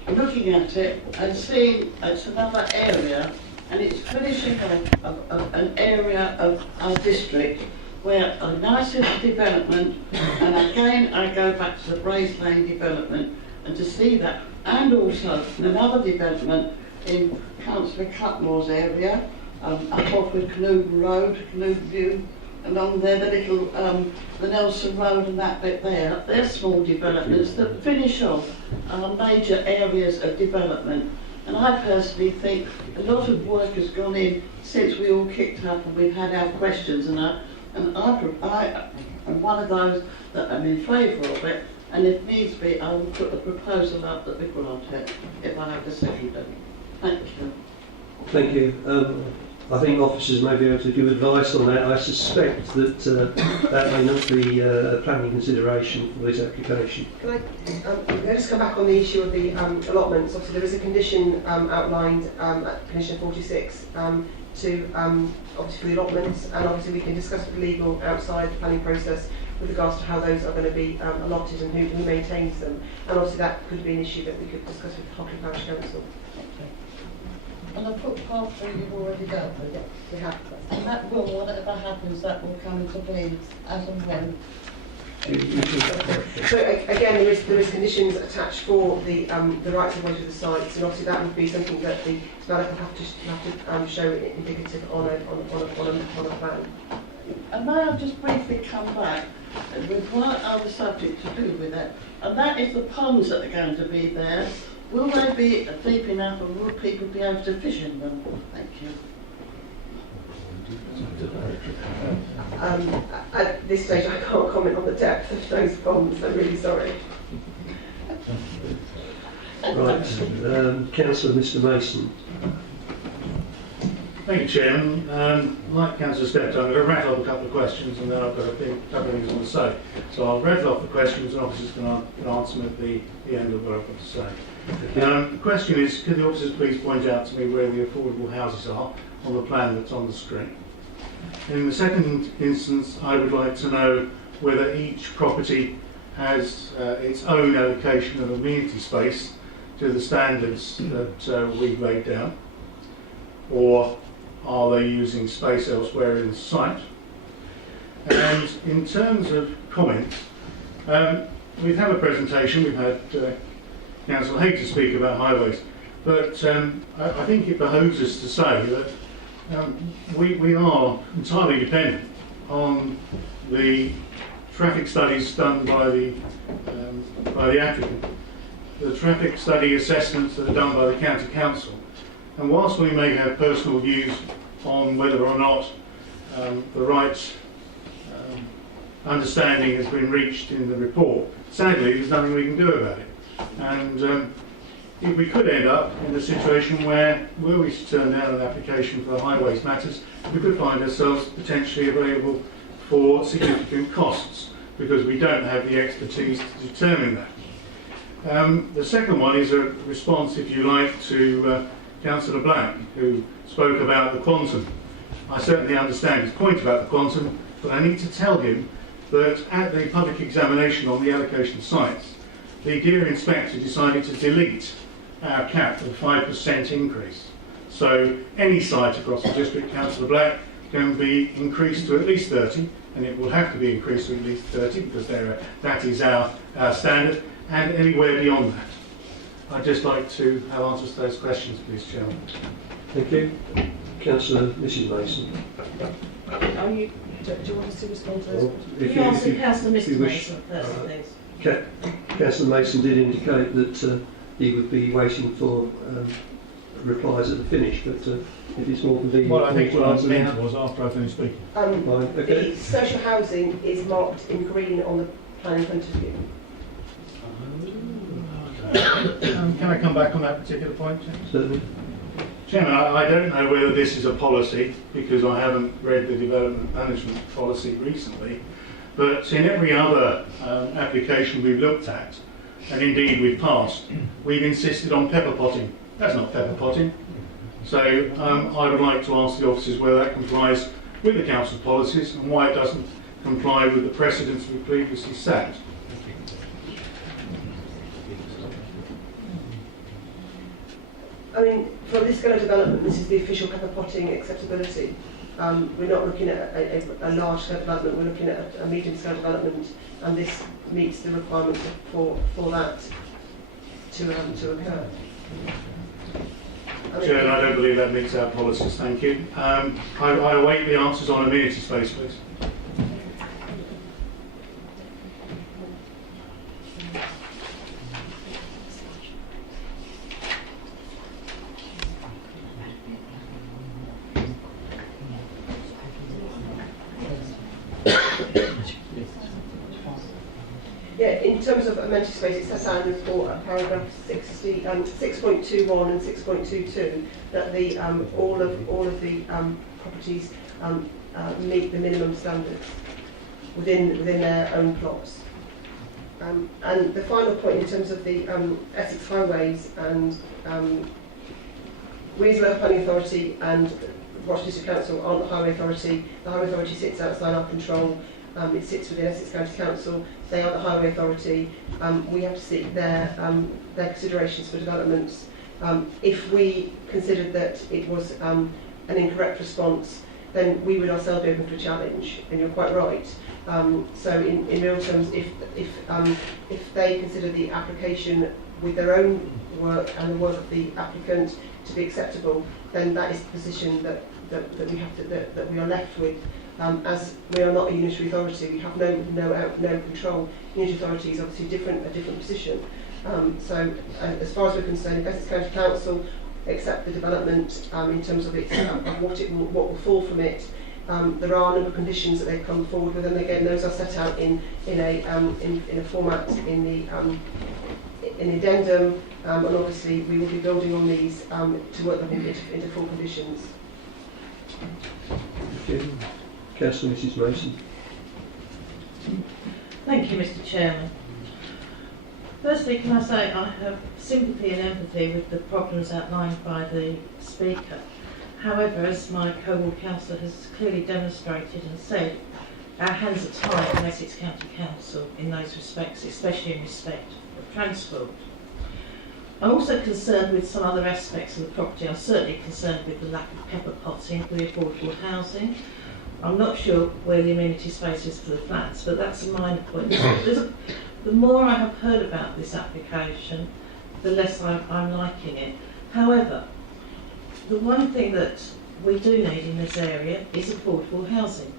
looking at it and seeing it's another area, and it's finishing of an area of our district where a nice little development, and again I go back to the Braes Lane development, and to see that, and also another development in Councillor Cutmore's area, up off with Canoodle Road, Canoodle View, along there, the little, the Nelson Road and that bit there. They're small developments that finish off major areas of development. And I personally think a lot of work has gone in since we all kicked up and we've had our questions, and I am one of those that am in favour of it. And if needs be, I will put a proposal up that we grant it, if I have to second it. Thank you. Thank you. I think officers may be able to give advice on that. I suspect that that may not be a planning consideration for this application. Can I just come back on the issue of the allotments? Obviously, there is a condition outlined at condition 46 to obviously for the allotments, and obviously we can discuss with legal outside the planning process with regards to how those are going to be allotted and who maintains them. And obviously that could be an issue that we could discuss with Hockley Parish Council. And the footpath that you've already dealt with? Yes, we have. And that will, whatever happens, that will come into being as and when. So again, there is conditions attached for the rights of way to the sites, and obviously that would be something that the developer have to show indicative on a plan. And may I just briefly come back with one other subject to do with it, and that is the ponds that are going to be there. Will they be deep enough, and will people be able to fish in them? Thank you. At this stage, I can't comment on the depth of those ponds. I'm really sorry. Right, Councillor Mr Mason. Thank you, Chairman. Like Councillor Stepton, I'm going to rattle off a couple of questions and then I've got a couple of things I want to say. So I'll rattle off the questions and officers can answer them at the end of what I've got to say. The question is, could the officers please point out to me where the affordable houses are on the plan that's on the screen? And in the second instance, I would like to know whether each property has its own allocation of amenity space to the standards that we've laid down, or are they using space elsewhere in the site? And in terms of comments, we've had a presentation, we've had Councillor Haig to speak about highways, but I think it behoves us to say that we are entirely dependent on the traffic studies done by the applicant, the traffic study assessments that are done by the County Council. And whilst we may have personal views on whether or not the right understanding has been reached in the report, sadly there's nothing we can do about it. And if we could end up in a situation where, were we to turn down an application for Highways Matters, we could find ourselves potentially available for significant costs because we don't have the expertise to determine that. The second one is a response, if you like, to Councillor Black, who spoke about the quantum. I certainly understand his point about the quantum, but I need to tell him that at the public examination on the allocation sites, the dear inspector decided to delete our cap of 5% increase. So any site across the district, Councillor Black, can be increased to at least 30, and it will have to be increased to at least 30 because that is our standard, and anywhere beyond that. I'd just like to have answers to those questions, please, Chairman. Thank you. Councillor Mrs Mason. Do you want us to respond to those? Well, Can if you you- answer if you- Councillor if you Mr wish, Mason first, please? Councillor Mason did indicate that he would be waiting for replies at the finish, but if it's more convenient... Well, I think for you what to I answer meant now- was after I finished speaking. Fine, okay. The social housing is marked in green on the plan in front of you. Can I come back on that particular point, Chairman? Certainly. Chairman, I don't know whether this is a policy because I haven't read the development management policy recently, but in every other application we've looked at, and indeed we've passed, we've insisted on pepper potting. That's not pepper potting. So I would like to ask the officers whether that complies with the council policies and why it doesn't comply with the precedents we previously set. I mean, for this kind of development, this is the official pepper potting acceptability. We're not looking at a large scale development, we're looking at a medium scale development, and this meets the requirements for that to occur. Chairman, I don't believe that meets our policies, thank you. I await the answers on amenity space, please. Yeah, in terms of amenity space, it's set out in the report, paragraph 6.21 and 6.22, that the all of the properties meet the minimum standards within their own plots. And the final point in terms of the Essex Highways and we as a local planning authority and Rochester District Council aren't the Highway Authority. The Highway Authority sits outside our control. It sits within Essex County Council. They are the Highway Authority. We have to seek their considerations for developments. If we considered that it was an incorrect response, then we would ourselves be open to a challenge, and you're quite right. So in real terms, if they consider the application with their own work and the work of the applicant to be acceptable, then that is the position that we have to that we are left with. As we are not a unitary authority, we have no control. Unitary authority is obviously a different position. So as far as we're concerned, if Essex County Council accept the development in terms of its what will fall from it, there are a number of conditions that they've come forward with, and again those are set out in a format in the addendum, and obviously we will be building on these to work them into full conditions. Okay. Councillor Mrs Mason. Thank you, Mr. Chairman. Firstly, can I say I have sympathy and empathy with the problems outlined by the Speaker. However, as my co-ward councillor has clearly demonstrated and said, our hands are tied in Essex County Council in those respects, especially in respect of transport. I'm also concerned with some other aspects of the property. I'm certainly concerned with the lack of pepper potting for the affordable housing. I'm not sure where the amenity space is for the flats, but that's a minor point. The more I have heard about this application, the less I'm liking it. However, the one thing that we do need in this area is affordable housing.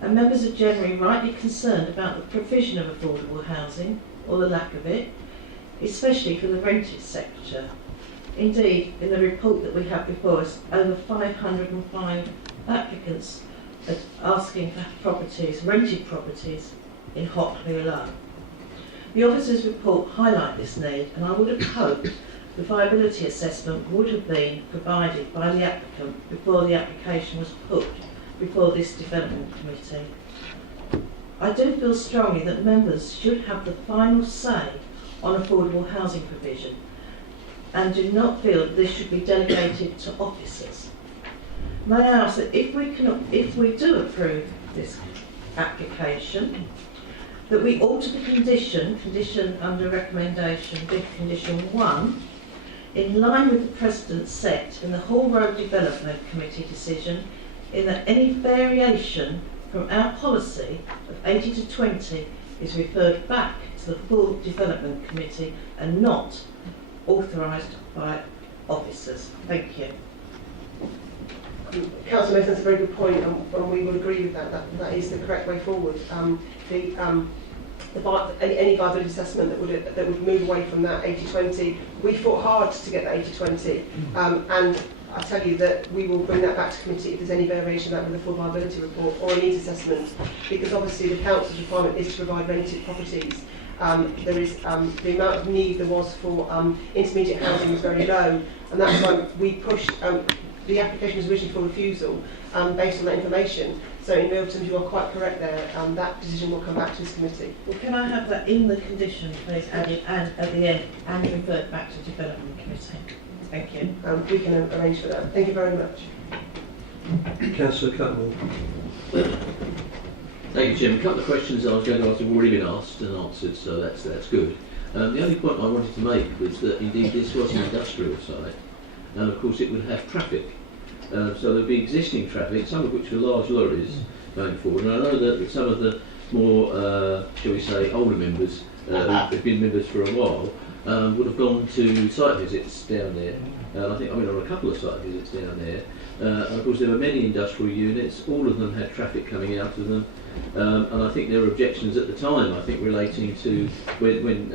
And members are generally rightly concerned about the provision of affordable housing, or the lack of it, especially for the rented sector. Indeed, in the report that we have before us, over 505 applicants are asking for properties, rented properties, in Hockley alone. The officer's report highlights this need, and I would have hoped the viability assessment would have been provided by the applicant before the application was put before this development committee. I do feel strongly that members should have the final say on affordable housing provision, and do not feel that this should be delegated to officers. May I ask that if we do approve this application, that we alter the condition under recommendation, big condition 1, in line with the precedent set in the Hall Road Development Committee decision in that any variation from our policy of 80 to 20 is referred back to the full development committee and not authorised by officers. Thank you. Councillor Mason, that's a very good point, and we would agree with that. That is the correct way forward. Any viability assessment that would move away from that 80-20, we fought hard to get that 80-20, and I tell you that we will bring that back to committee if there's any variation of that with a full viability report or a needs assessment, because obviously the council's requirement is to provide rented properties. There is the amount of need there was for intermediate housing was very low, and that's why we pushed. The application was originally for refusal based on that information. So in real terms, you are quite correct there. That decision will come back to this committee. Well, can I have that in the conditions, please, added and at the end and referred back to development committee? Thank you. We can arrange for that. Thank you very much. Councillor Cutmore. Thank you, Chairman. A couple of questions I was going to ask have already been asked and answered, so that's good. The only point I wanted to make was that indeed this was an industrial site, and of course it would have traffic. So there'd be existing traffic, some of which are large lorries going forward. And I know that some of the more, shall we say, older members who've been members for a while would have gone to site visits down there. I think I went on a couple of site visits down there. And of course there were many industrial units, all of them had traffic coming out of them. And I think there were objections at the time, I think, relating to when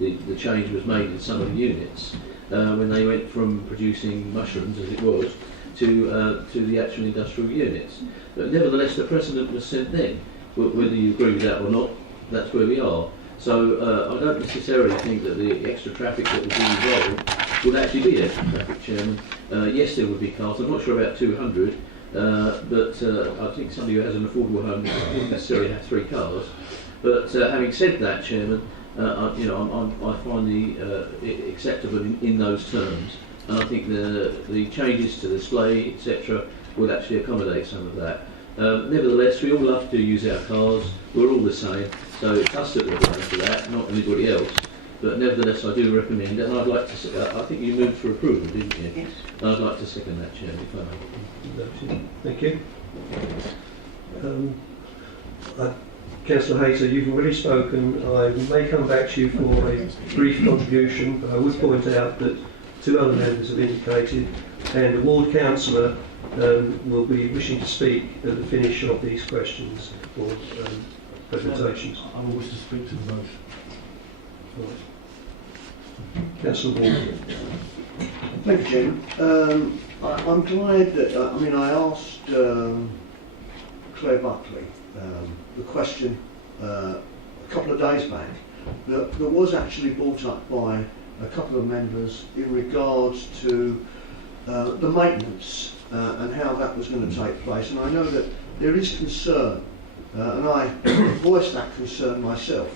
the change was made in some of the units. When they went from producing mushrooms, as it was, to the actual industrial units. But nevertheless, the precedent was set then. Whether you agree with that or not, that's where we are. So I don't necessarily think that the extra traffic that would be involved would actually be extra traffic, Chairman. Yes, there would be cars. I'm not sure about 200, but I think somebody who has an affordable home wouldn't necessarily have 3 cars. But having said that, Chairman, I find the acceptable in those terms, and I think the changes to the display, etc., will actually accommodate some of that. Nevertheless, we all love to use our cars. We're all the same, so it's us that we're paying for that, not anybody else. But nevertheless, I do recommend it, and I'd like to. I think you moved for approval, didn't you? Yes. And I'd like to second that, Chairman, if I may. Thank you. Councillor Hayter, you've already spoken. I may come back to you for a brief contribution, but I would point out that 2 other members have indicated, and the ward councillor will be wishing to speak at the finish of these questions or presentations. I will wish to speak to the motion. Right. Councillor Ward. Thank you, Chairman. I'm glad that, I asked Claire Buckley the question a couple of days back that was actually brought up by a couple of members in regards to the maintenance and how that was going to take place. And I know that there is concern, and I voiced that concern myself,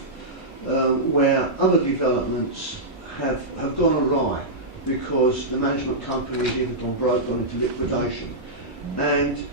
where other developments have gone awry because the management company has either gone broke, gone into liquidation. And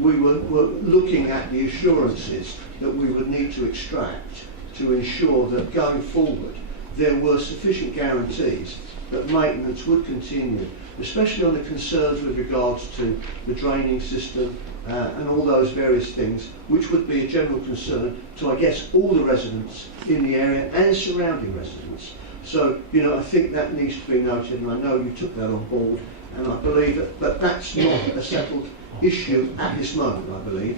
we were looking at the assurances that we would need to extract to ensure that going forward there were sufficient guarantees that maintenance would continue, especially on the concerns with regards to the draining system and all those various things, which would be a general concern to, I guess, all the residents in the area and surrounding residents. So, I think that needs to be noted, and I know you took that on board. And I believe that that's not a settled issue at this moment, I believe.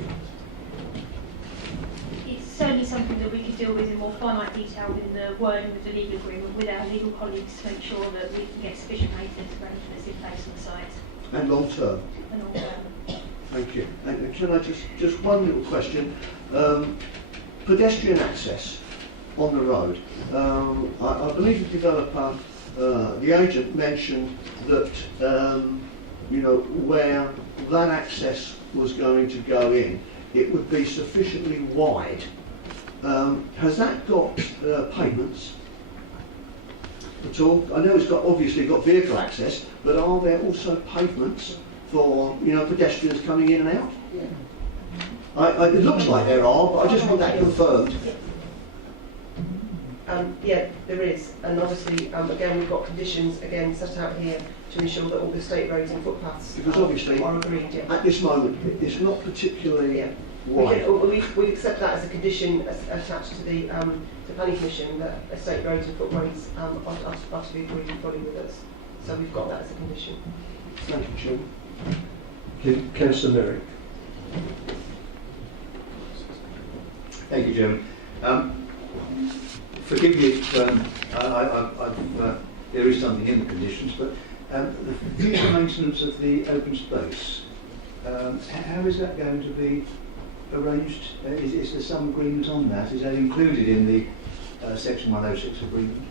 It's certainly something that we could deal with in more finite detail within the wording of the legal agreement with our legal colleagues to ensure that we can get sufficient maintenance arrangements in place on the site. And long term. And long term. Thank you. And can I just one little question? Pedestrian access on the road. I believe the developer, the agent mentioned that where that access was going to go in, it would be sufficiently wide. Has that got pavements at all? I know it's obviously got vehicle access, but are there also pavements for pedestrians coming in and out? Yeah. It looks like there are, but I just want that confirmed. Yeah, there is, and obviously, again, we've got conditions again set out here to ensure that all the state roads and footpaths Because obviously, are agreed. Yeah. at this moment, it's not particularly Yeah. wide. We accept that as a condition attached to the planning commission that estate roads and footways are to be agreed fully with us. So we've got that as a condition. Thank you, Chairman. Councillor Merrick. Thank you, Chairman. Forgive me if there is something in the conditions, but the future maintenance of the open space, how is that going to be arranged? Is there some agreement on that? Is that included in the Section 106 agreement?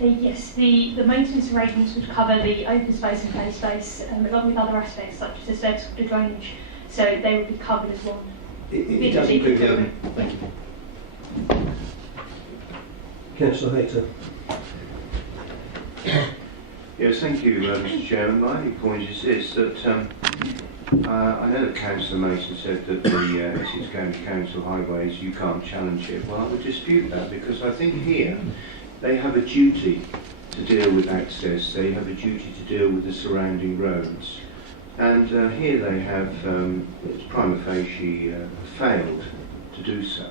Yes, the maintenance arrangements would cover the open space and play space, along with other aspects such as aesthetics, the drainage, so they would be covered as one. It does include the open. Thank you. Councillor Hayter. Yes, thank you, Mr. Chairman. My only point is this, that I know that Councillor Mason said that the Essex County Council highways, you can't challenge it. Well, I would dispute that, because I think here they have a duty to deal with access, they have a duty to deal with the surrounding roads. And here they have, it's prima facie, failed to do so.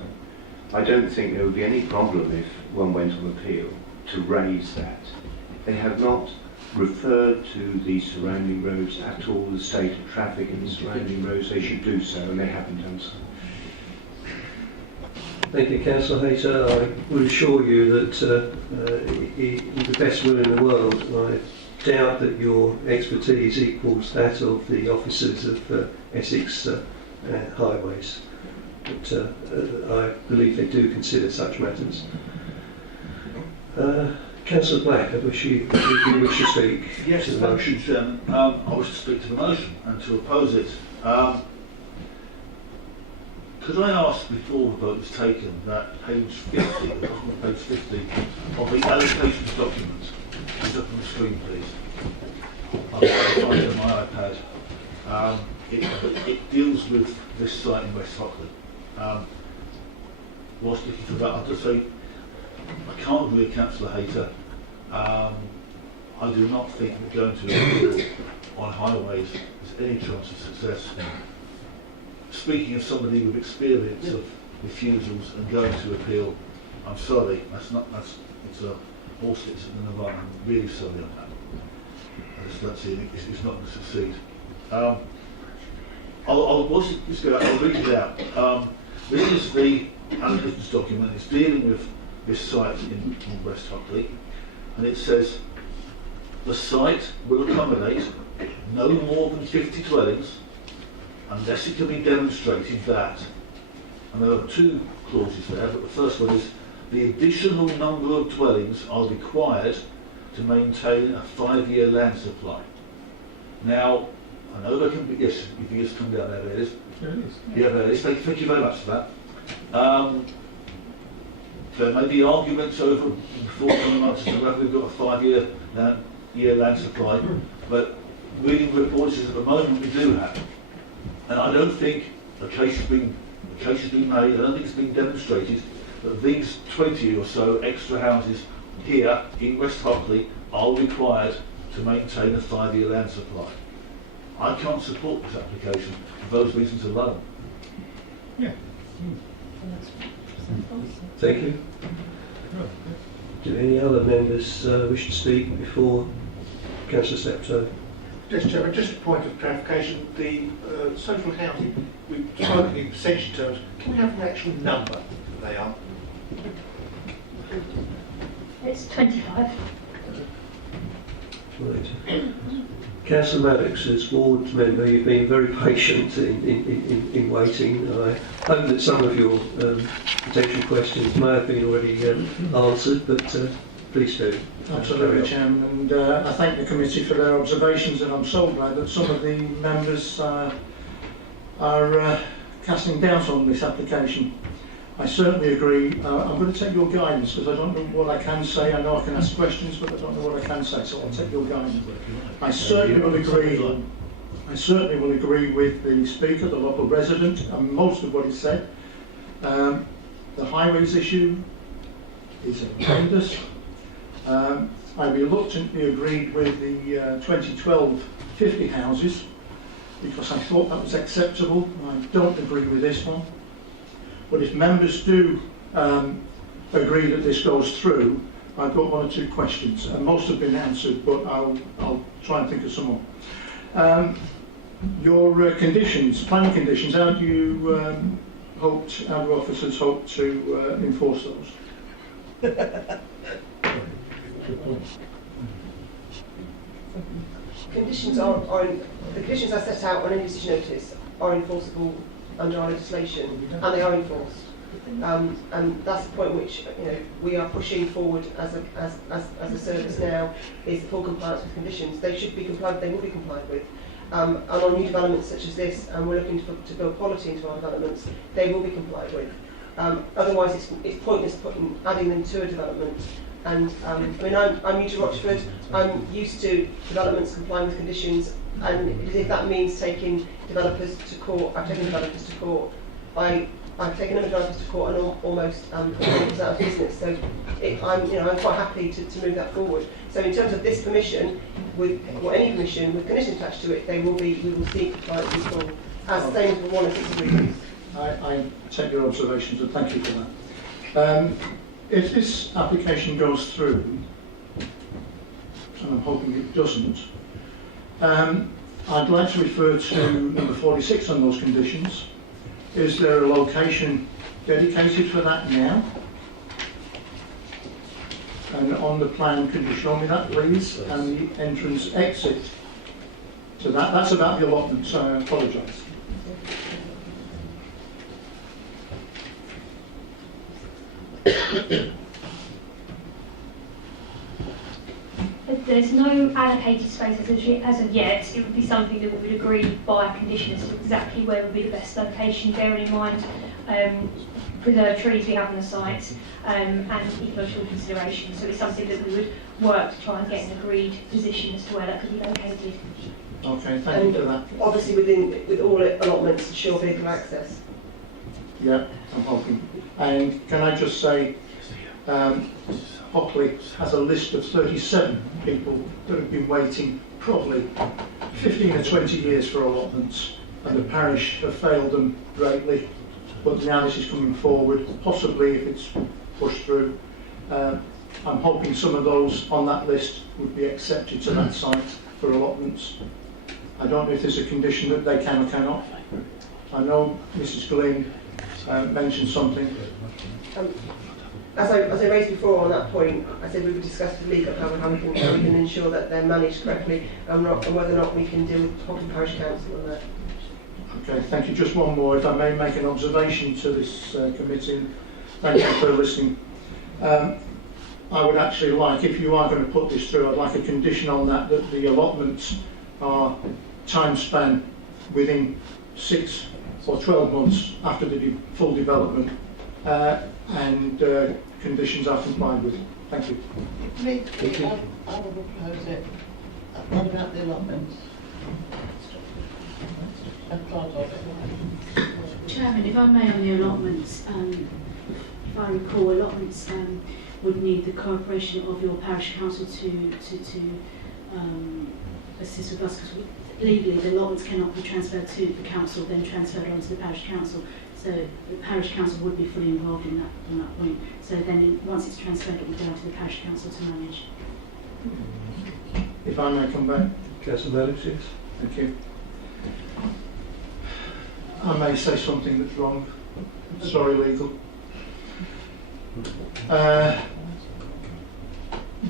I don't think there would be any problem if one went on appeal to raise that. They have not referred to the surrounding roads at all, the state of traffic in the surrounding roads. They should do so, and they haven't done so. Thank you, Councillor Hayter. I will assure you that with the best will in the world, I doubt that your expertise equals that of the officers of Essex highways. But I believe they do consider such matters. Councillor Black, I wish you wish to speak Yes, to the thank motion. you, Chairman. I wish to speak to the motion and to oppose it. Could I ask before the vote is taken that page 50, page 50 of the allocations document is up on the screen, please? I've got it on my iPad. It deals with this site in West Hockley. Whilst looking for that, I'll just say I can't agree with Councillor Hayter. I do not think that going to appeal on highways is any chance of success. Speaking of somebody with experience of refusals and going to appeal, I'm sorry, it's a horse that's in the run. I'm really sorry on that. I just don't see it's not going to succeed. I'll read it out. This is the allocations document. It's dealing with this site in West Hockley, and it says the site will accommodate no more than 50 dwellings unless it can be demonstrated that, and there are two clauses there, but the first one is the additional number of dwellings are required to maintain a 5-year land supply. Now, I know there can be, yes, if you just come down there, there it is. Yeah, there it is. Thank you very much for that. There may be arguments over 14 months as to whether we've got a 5-year land supply, but reading the reports is at the moment we do have. And I don't think a case has been made, I don't think it's been demonstrated that these 20 or so extra houses here in West Hockley are required to maintain a 5-year land supply. I can't support this application for those reasons alone. Yeah. Thank you. Do any other members wish to speak before Councillor Steptoe? Yes, Chairman, just a point of clarification. The social housing, we've spoken in percentage terms. Can we have an actual number that they are? It's 25. Right. Councillor Maddox, as ward member, you've been very patient in waiting. I hope that some of your potential questions may have been already answered, but please do. Absolutely, Chairman, and I thank the committee for their observations, and I'm so glad that some of the members are casting doubt on this application. I certainly agree. I'm going to take your guidance because I don't know what I can say. I know I can ask questions, but I don't know what I can say, so I'll take your guidance. I certainly will agree. I certainly will agree with the speaker, the local resident, and most of what he said. The highways issue is horrendous. I reluctantly agreed with the 2012 50 houses because I thought that was acceptable. I don't agree with this one. But if members do agree that this goes through, I've got one or two questions, and most have been answered, but I'll try and think of some more. Your conditions, planning conditions, how do officers hope to enforce those? Conditions the conditions I set out on any decision notice are enforceable under our legislation, and they are enforced. And that's the point which we are pushing forward as a service now, is full compliance with conditions. They should be complied. They will be complied with. And on new developments such as this, and we're looking to build quality into our developments, they will be complied with. Otherwise, it's pointless adding them to a development. And I'm new to Rochford. I'm used to developments complying with conditions, and if that means taking developers to court, I've taken developers to court. I've taken other developers to court and almost put developers out of business. So I'm quite happy to move that forward. So in terms of this permission, or any permission with conditions attached to it, we will seek compliance in full, as the same as with 1 and 6 agreements. I take your observations and thank you for that. If this application goes through, and I'm hoping it doesn't, I'd like to refer to number 46 on those conditions. Is there a location dedicated for that now? And on the plan, could you show me that, please? And the entrance exit. So that's about the allotment, so I apologise. There's no allocated spaces as of yet. It would be something that we would agree by condition as to exactly where would be the best location, bearing in mind preserved trees we have on the site and ecological considerations. So it's something that we would work to try and get an agreed position as to where that could be located. Okay, thank you for that. Obviously with all allotments, ensure vehicle access. Yeah, I'm hoping. And can I just say, Hockley has a list of 37 people that have been waiting probably 15 or 20 years for allotments, and the parish have failed them greatly. But now this is coming forward, possibly if it's pushed through. I'm hoping some of those on that list would be accepted to that site for allotments. I don't know if there's a condition that they can or cannot. I know Mrs. Glynn mentioned something. As I raised before on that point, I said we would discuss with legal how we can ensure that they're managed correctly, and whether or not we can deal with Hockley Parish Council on that. Okay, thank you. Just one more, if I may make an observation to this committee. Thank you for listening. I would actually like, if you are going to put this through, I'd like a condition on that the allotments are time span within 6 or 12 months after the full development, and conditions are complied with. Thank you. I will propose it. What about the allotments? Chairman, if I may, on the allotments, if I recall, allotments would need the cooperation of your parish council to assist with us, because legally the allotments cannot be transferred to the council, then transferred on to the parish council. So the parish council would be fully involved in that from that point. So then once it's transferred, it would go to the parish council to manage. If I may come back. Councillor Mellis, yes. Thank you. I may say something that's wrong. Sorry, legal.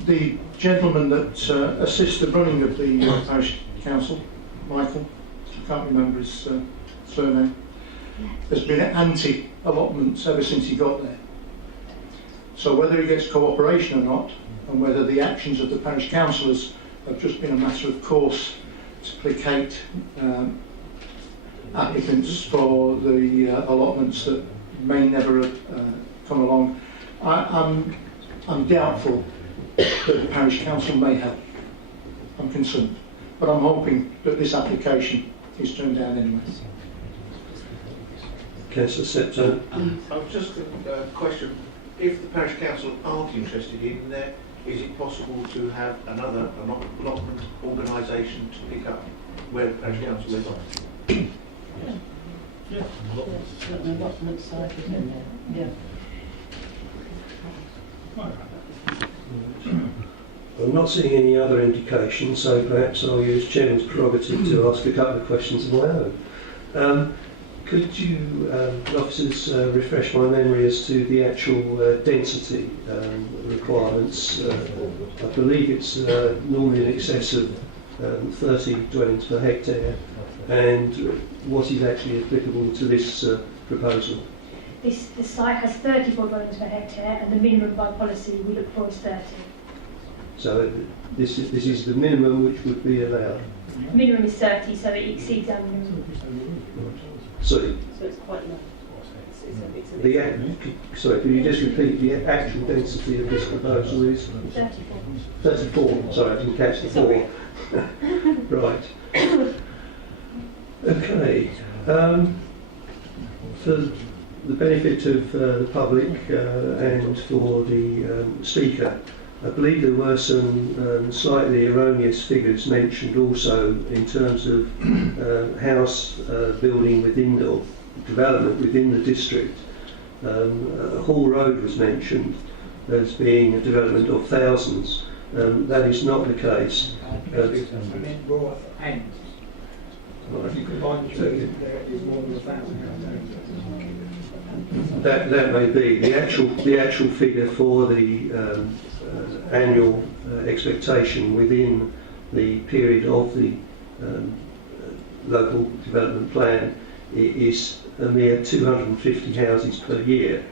The gentleman that assists the running of the parish council, Michael, I can't remember his surname, has been anti-allotments ever since he got there. So whether he gets cooperation or not, and whether the actions of the parish councillors have just been a matter of course to placate applicants for the allotments that may never have come along, I'm doubtful that the parish council may have. I'm concerned, but I'm hoping that this application is turned down anyway. Councillor Septon. Just a question. if the parish council aren't interested in there, is it possible to have another allotment organisation to pick up where the parish council is? Yeah. An allotment site is in there. Yeah. I'm not seeing any other indication, so perhaps I'll use Chairman's prerogative to ask a couple of questions of my own. Could you, officers, refresh my memory as to the actual density requirements? I believe it's normally in excess of 30 dwellings per hectare, and what is actually applicable to this proposal? The site has 34 dwellings per hectare, and the minimum by policy we look for is 30. So this is the minimum which would be allowed? Minimum is 30, so it exceeds our minimum. Sorry? So it's quite low. Sorry, could you just repeat the actual density of this proposal is? 34. 34, sorry, I didn't catch the 4. Right. Okay. For the benefit of the public and for the speaker, I believe there were some slightly erroneous figures mentioned also in terms of house building within the development within the district. Hall Road was mentioned as being a development of thousands. That is not the case. If you combine the two, there is more than 1,000. That may be the actual figure for the annual expectation within the period of the local development plan is a mere 250 houses per year,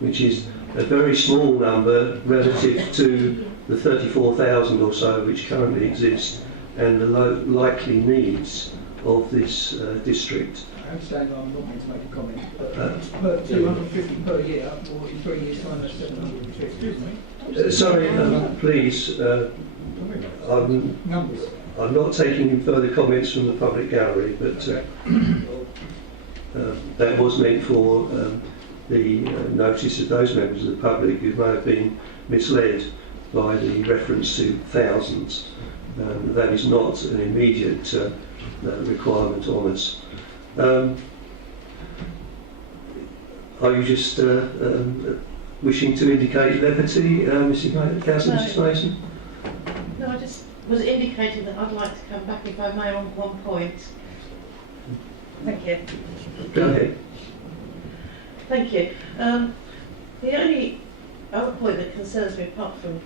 which is a very small number relative to the 34,000 or so which currently exist and the likely needs of this district. I understand I'm not going to make a comment, but 250 per year, or in 3 years' time, that's 750. Sorry, please, I'm not taking any further comments from the public gallery, but that was meant for the notice of those members of the public who may have been misled by the reference to thousands. That is not an immediate requirement on us. Are you just wishing to indicate levity, Mrs. Mason? No, I just was indicating that I'd like to come back, if I may, on one point. Thank you. Go ahead. Thank you. The only other point that concerns me, apart from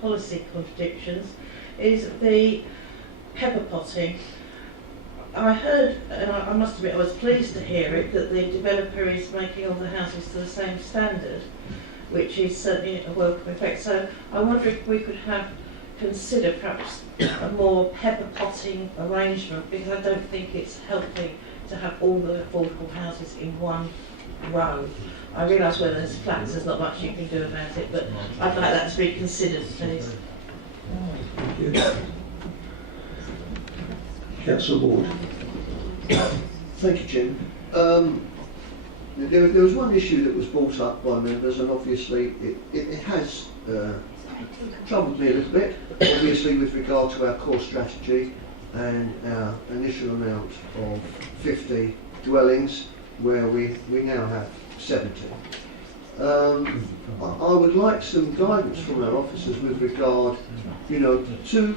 policy contradictions, is the pepper potting. I heard, and I must admit I was pleased to hear it, that the developer is making all the houses to the same standard, which is certainly a welcome effect. So I wonder if we could consider perhaps a more pepper potting arrangement, because I don't think it's healthy to have all the affordable houses in one row. I realise where there's flats, there's not much you can do about it, but I'd like that to be considered, please. Thank you. Councillor Ward. Thank you, Jim. There was one issue that was brought up by members, and obviously it has troubled me a little bit, obviously with regard to our core strategy and our initial amount of 50 dwellings, where we now have 70. I would like some guidance from our officers with regard, to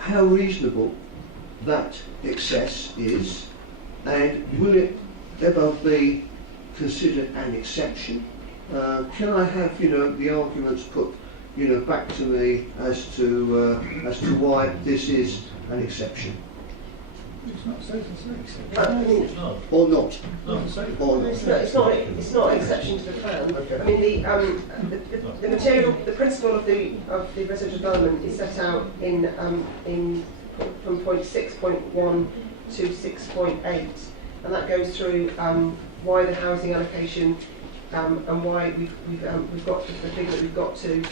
how reasonable that excess is, and will it ever be considered an exception? Can I have, the arguments put, back to me as to why this is an exception? It's not safe and safe. Or not? Or not. It's not an exception to the plan. I mean, the material, the principle of the residential development is set out in from point 6.1 to 6.8, and that goes through why the housing allocation and why we've got the figure that we've got to.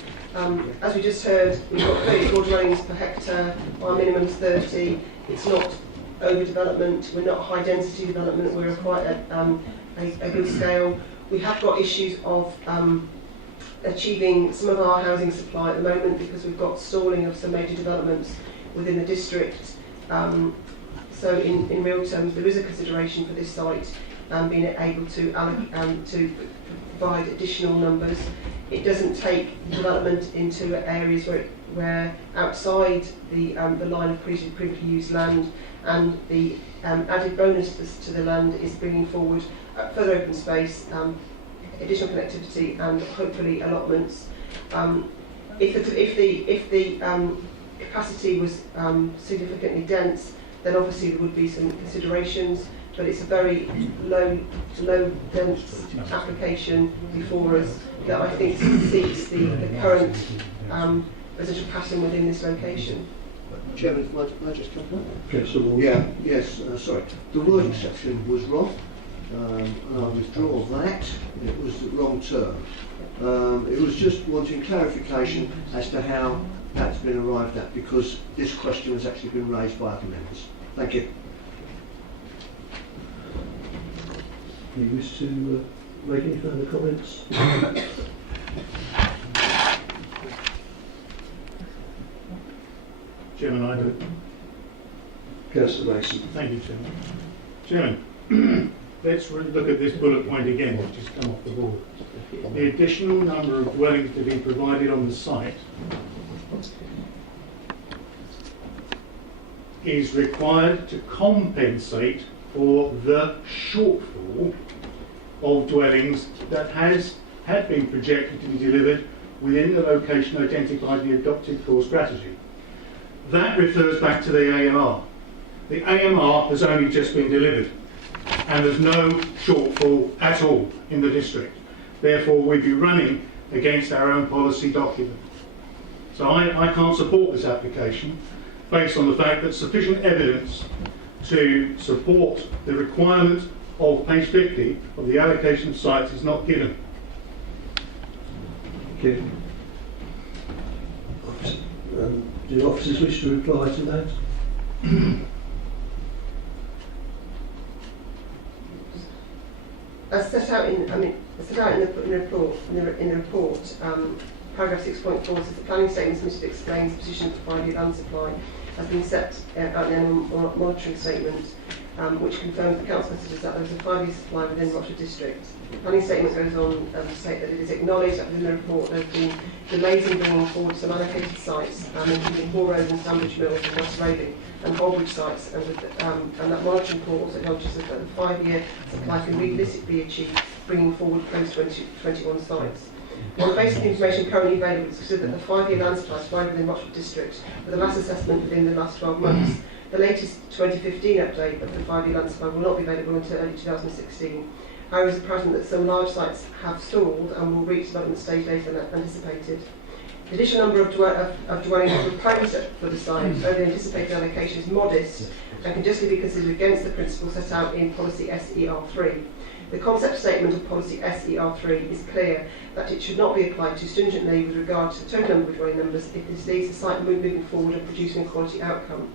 As we just heard, we've got 34 dwellings per hectare. Our minimum is 30. It's not overdevelopment. We're not high density development. We're quite a good scale. We have got issues of achieving some of our housing supply at the moment because we've got stalling of some major developments within the district. So in real terms, there is a consideration for this site being able to provide additional numbers. It doesn't take development into areas where outside the line of previously used land, and the added bonus to the land is bringing forward further open space, additional connectivity, and hopefully allotments. If the capacity was significantly dense, then obviously there would be some considerations, but it's a very low dense application before us that I think suits the current residential pattern within this location. Chairman, can I just come back? Okay, so Yes, sorry. The word exception was wrong, and I withdraw that. It was the wrong term. It was just wanting clarification as to how that's been arrived at, because this question has actually been raised by other members. Thank you. do you wish to make any further comments? Chairman, I do. Councillor Mason. Thank you, Chairman. Chairman, let's look at this bullet point again, which has come off the board. The additional number of dwellings to be provided on the site is required to compensate for the shortfall of dwellings that had been projected to be delivered within the location identified in the adopted core strategy. That refers back to the AMR. The AMR has only just been delivered, and there's no shortfall at all in the district. Therefore, we'd be running against our own policy document. So I can't support this application based on the fact that sufficient evidence to support the requirement of page 50 of the allocation of sites is not given. Thank you. Do officers wish to reply to that? As set out in the report, paragraph 6.4 says the planning statement submitted explains the position of the 5-year land supply has been set out in the monitoring statement, which confirms the council considers that there is a 5-year supply within Rochford district. The planning statement goes on to state that it is acknowledged that within the report there have been delays in bringing forward some allocated sites, including Hall Road and Sandwich Mills and West Reading and Holbridge sites, and that monitoring report also acknowledges that the 5-year supply can realistically be achieved, bringing forward close to 21 sites. On the basis of the information currently available, it's considered that the 5-year land supply supplied within Rochford district, with the last assessment within the last 12 months. The latest 2015 update of the 5-year land supply will not be available until early 2016. However, it is apparent that some large sites have stalled and will reach development stage later than anticipated. The additional number of dwellings proposed for the site over the anticipated allocation is modest and can justly be considered against the principle set out in Policy SER3. The concept statement of Policy SER3 is clear that it should not be applied too stringently with regard to the total number of dwelling numbers if this leads the site moving forward and producing a quality outcome.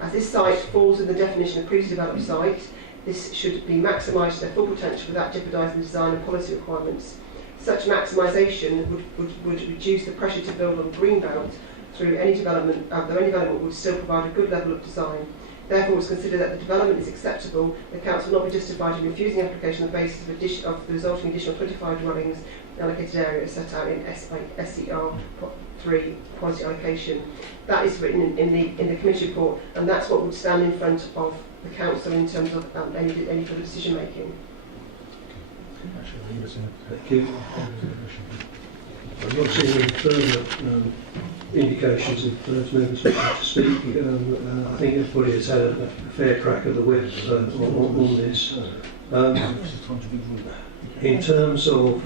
As this site falls in the definition of previously developed site, this should be maximised to their full potential without jeopardising the design and policy requirements. Such maximisation would reduce the pressure to build on greenbelt through any development, though any development would still provide a good level of design. Therefore, it's considered that the development is acceptable. The council will not be justified in refusing the application on the basis of the resulting additional 25 dwellings in allocated area set out in SER3 quality allocation. That is written in the committee report, and that's what would stand in front of the council in terms of any further decision making. Thank you. I'm not seeing any further indications of those members wishing to speak. I think everybody has had a fair crack of the whip on this. In terms of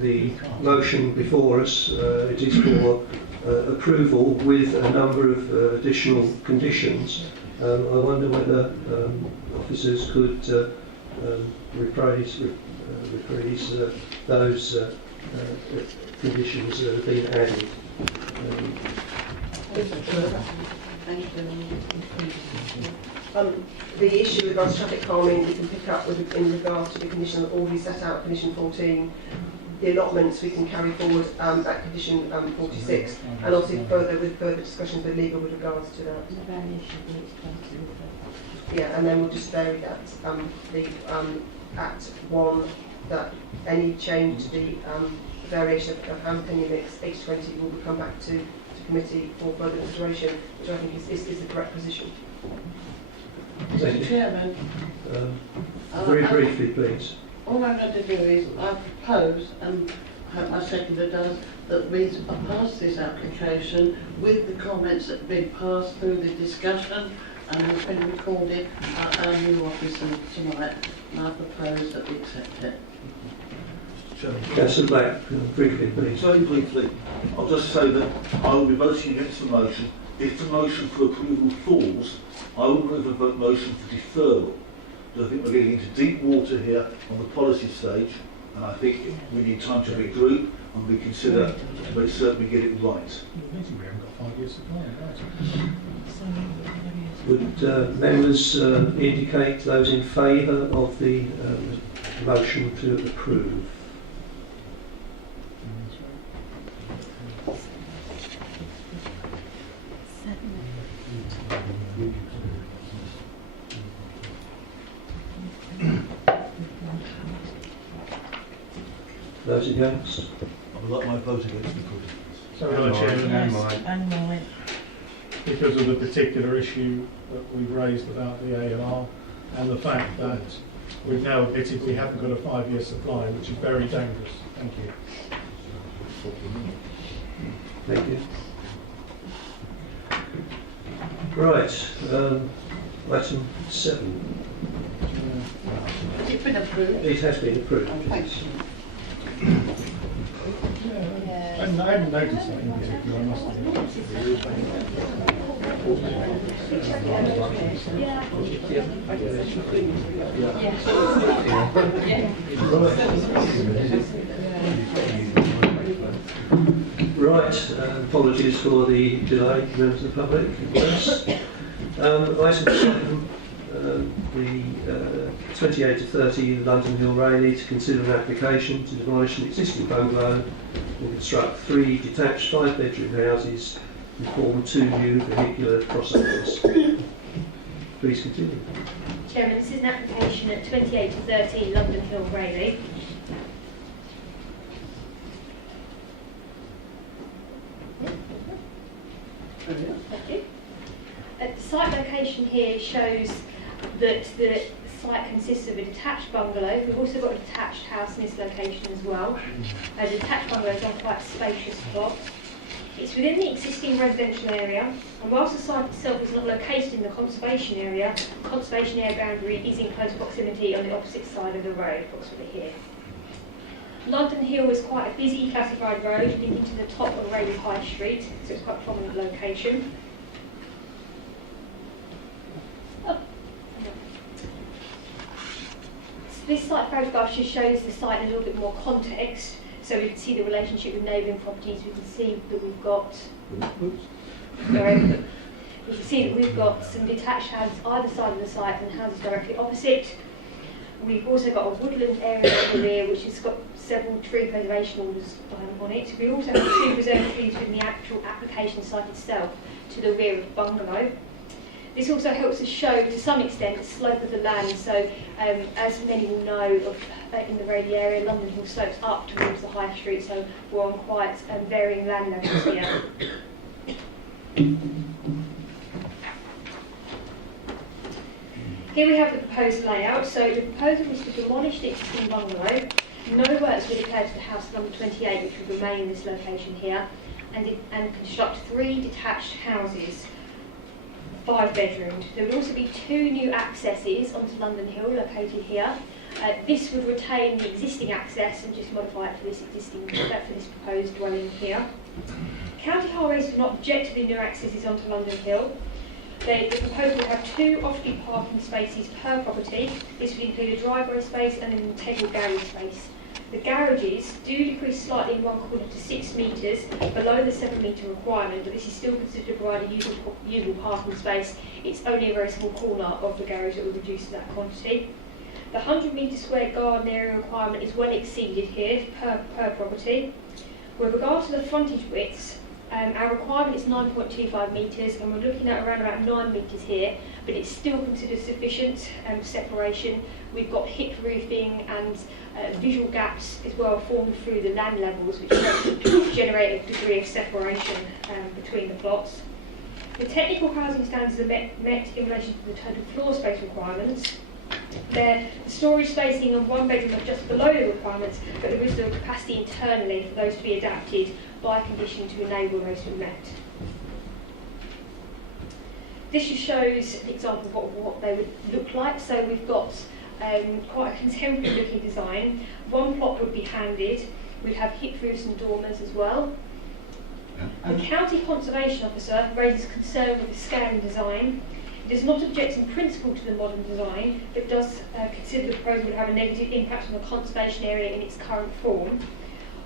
the motion before us, it is for approval with a number of additional conditions. I wonder whether officers could reprise those conditions that have been added. The issue with regards to traffic calming we can pick up in regard to the condition that already set out, condition 14. the allotments, we can carry forward at condition 46, and obviously further with further discussions with legal with regards to that. Yeah, and then we'll just vary that Act 1, that any change to the variation of hand opinion mix H20 will come back to committee for further consideration, which I think is the correct position. Thank you. Mr. Chairman, Very briefly, please. all I'm going to do is I propose, and I hope my seconder does, that we pass this application with the comments that have been passed through the discussion and has been recorded at our new office tonight, and I propose that we accept it. Councillor Black, briefly, please. Very briefly, I'll just say that I will be voting against the motion. If the motion for approval falls, I will move a motion for deferral. Because I think we're getting into deep water here on the policy stage, and I think we need time to regroup and reconsider to make certain we get it right. Would members indicate those in favour of the motion to approve? Those against? I would like my vote against the Sorry, Chairman, because of the particular issue that we've raised about the A&R and the fact that we've now admitted we haven't got a 5-year supply, which is very dangerous. Thank you. Thank you. Right, item 7. Has it been approved? It has been approved. Oh, thank you. I hadn't noticed that in particular, I must admit. Right, apologies for the delay, members of the public. Yes. Item 7, the 28 to 30 London Hill Rayleigh to consider an application to demolish an existing bungalow and construct 3 detached 5-bedroom houses and form 2 new vehicular crossovers. Please continue. Chairman, this is an application at 28 to 30 London Hill Rayleigh. Thank you. The site location here shows that the site consists of a detached bungalow. We've also got a detached house in this location as well. The detached bungalow is on quite a spacious plot. It's within the existing residential area, and whilst the site itself is not located in the conservation area boundary is in close proximity on the opposite side of the road, approximately here. London Hill is quite a busy classified road leading to the top of Rayleigh High Street, so it's quite a prominent location. This site photograph just shows the site in a little bit more context, so we can see the relationship with neighbouring properties. We can see that we've got some detached houses either side of the site and houses directly opposite. We've also got a woodland area in the rear which has got several tree preservation orders on it. We also have 2 preserved trees within the actual application site itself to the rear of the bungalow. This also helps us show, to some extent, the slope of the land. So, as many will know, in the Rayleigh area, London Hill slopes up towards the High Street, so we're on quite varying land levels here. Here we have the proposed layout. So the proposal is to demolish the existing bungalow. No works will occur to the house number 28, which will remain in this location here, and construct 3 detached houses. 5-bedroomed. There would also be 2 new accesses onto London Hill located here. This would retain the existing access and just modify it for this proposed dwelling here. County Highways do not object to the new accesses onto London Hill. The proposal would have 2 off-street parking spaces per property. This would include a driveway space and an integral garage space. The garages do decrease slightly in one corner to 6 metres below the 7 metre requirement, but this is still considered to provide a usable parking space. It's only a very small corner of the garage that would reduce that quantity. The 100-metre square garden area requirement is well exceeded here per property. With regard to the frontage widths, our requirement is 9.25 metres, and we're looking at around about 9 metres here, but it's still considered sufficient separation. We've got hip roofing and visual gaps as well formed through the land levels, which generate a degree of separation between the plots. The technical housing standards are met in relation to the total floor space requirements. The storage spacing and one bedroom are just below the requirements, but there is the capacity internally for those to be adapted by condition to enable those to be met. This just shows an example of what they would look like. So we've got quite a contemporary looking design. One plot would be handed. We'd have hip roofs and dormers as well. The County Conservation Officer raises concern with the scale and design. It does not object in principle to the modern design, but does consider the proposal would have a negative impact on the conservation area in its current form.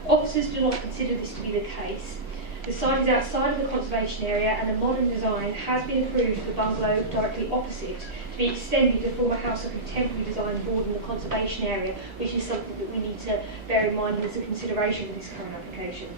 Officers do not consider this to be the case. The site is outside of the conservation area, and a modern design has been approved for the bungalow directly opposite to be extended to form a house of contemporary design bordering the conservation area, which is something that we need to bear in mind as a consideration of this current application.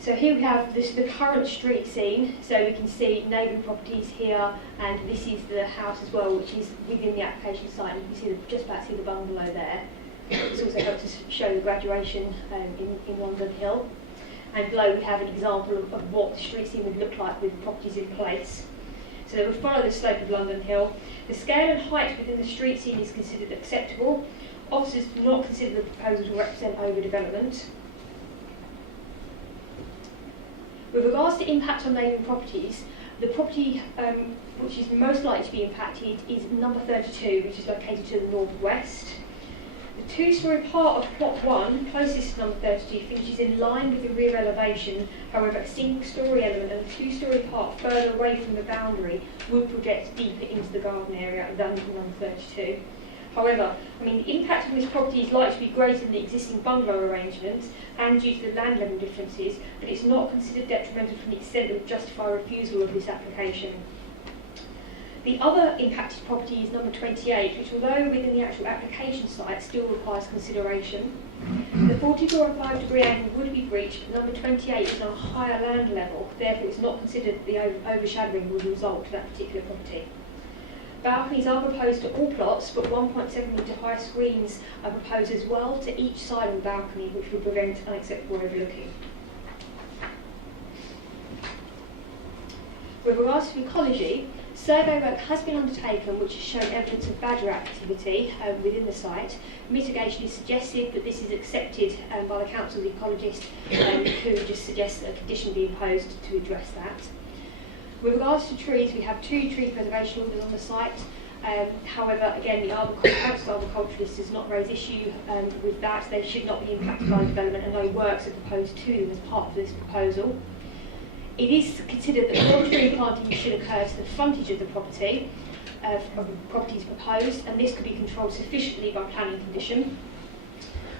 So here we have the current street scene, so we can see neighbouring properties here, and this is the house as well, which is within the application site, and you can see just about see the bungalow there. This also helps us show the graduation in London Hill. And below we have an example of what the street scene would look like with properties in place. So they will follow the slope of London Hill. The scale and height within the street scene is considered acceptable. Officers do not consider the proposal to represent overdevelopment. With regards to impact on neighbouring properties, the property which is most likely to be impacted is number 32, which is located to the northwest. The two-storey part of plot 1, closest to number 32, finishes in line with the rear elevation. However, a single-storey element and a two-storey part further away from the boundary would project deeper into the garden area than number 32. However, the impact of this property is likely to be greater than the existing bungalow arrangements and due to the land level differences, but it's not considered detrimental to the extent that would justify refusal of this application. The other impacted property is number 28, which although within the actual application site still requires consideration. The 44.5-degree angle would be breached, but number 28 is on a higher land level, therefore it's not considered the overshadowing would result to that particular property. Balconies are proposed to all plots, but 1.7 metre high screens are proposed as well to each side of the balcony, which would prevent unacceptable overlooking. With regards to ecology, survey work has been undertaken which has shown evidence of badger activity within the site. Mitigation is suggested, but this is accepted by the Council of Ecologists who just suggest that a condition be imposed to address that. With regards to trees, we have 2 tree preservation orders on the site. However, again, the Council of Arboriculturalists does not raise issue with that. They should not be impacted by development, and no works are proposed to them as part of this proposal. It is considered that more tree planting should occur to the frontage of the property, properties proposed, and this could be controlled sufficiently by planning condition.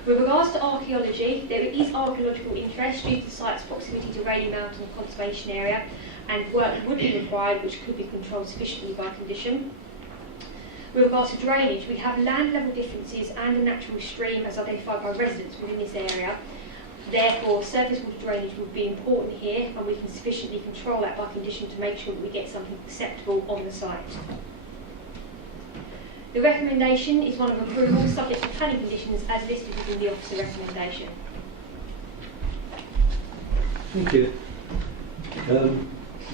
With regards to archaeology, there is archaeological interest due to the site's proximity to Rayleigh Mountain Conservation Area, and work would be required which could be controlled sufficiently by condition. With regards to drainage, we have land level differences and a natural stream as identified by residents within this area. Therefore, surface water drainage would be important here, and we can sufficiently control that by condition to make sure that we get something acceptable on the site. The recommendation is one of approval subject to planning conditions as listed within the officer recommendation. Thank you.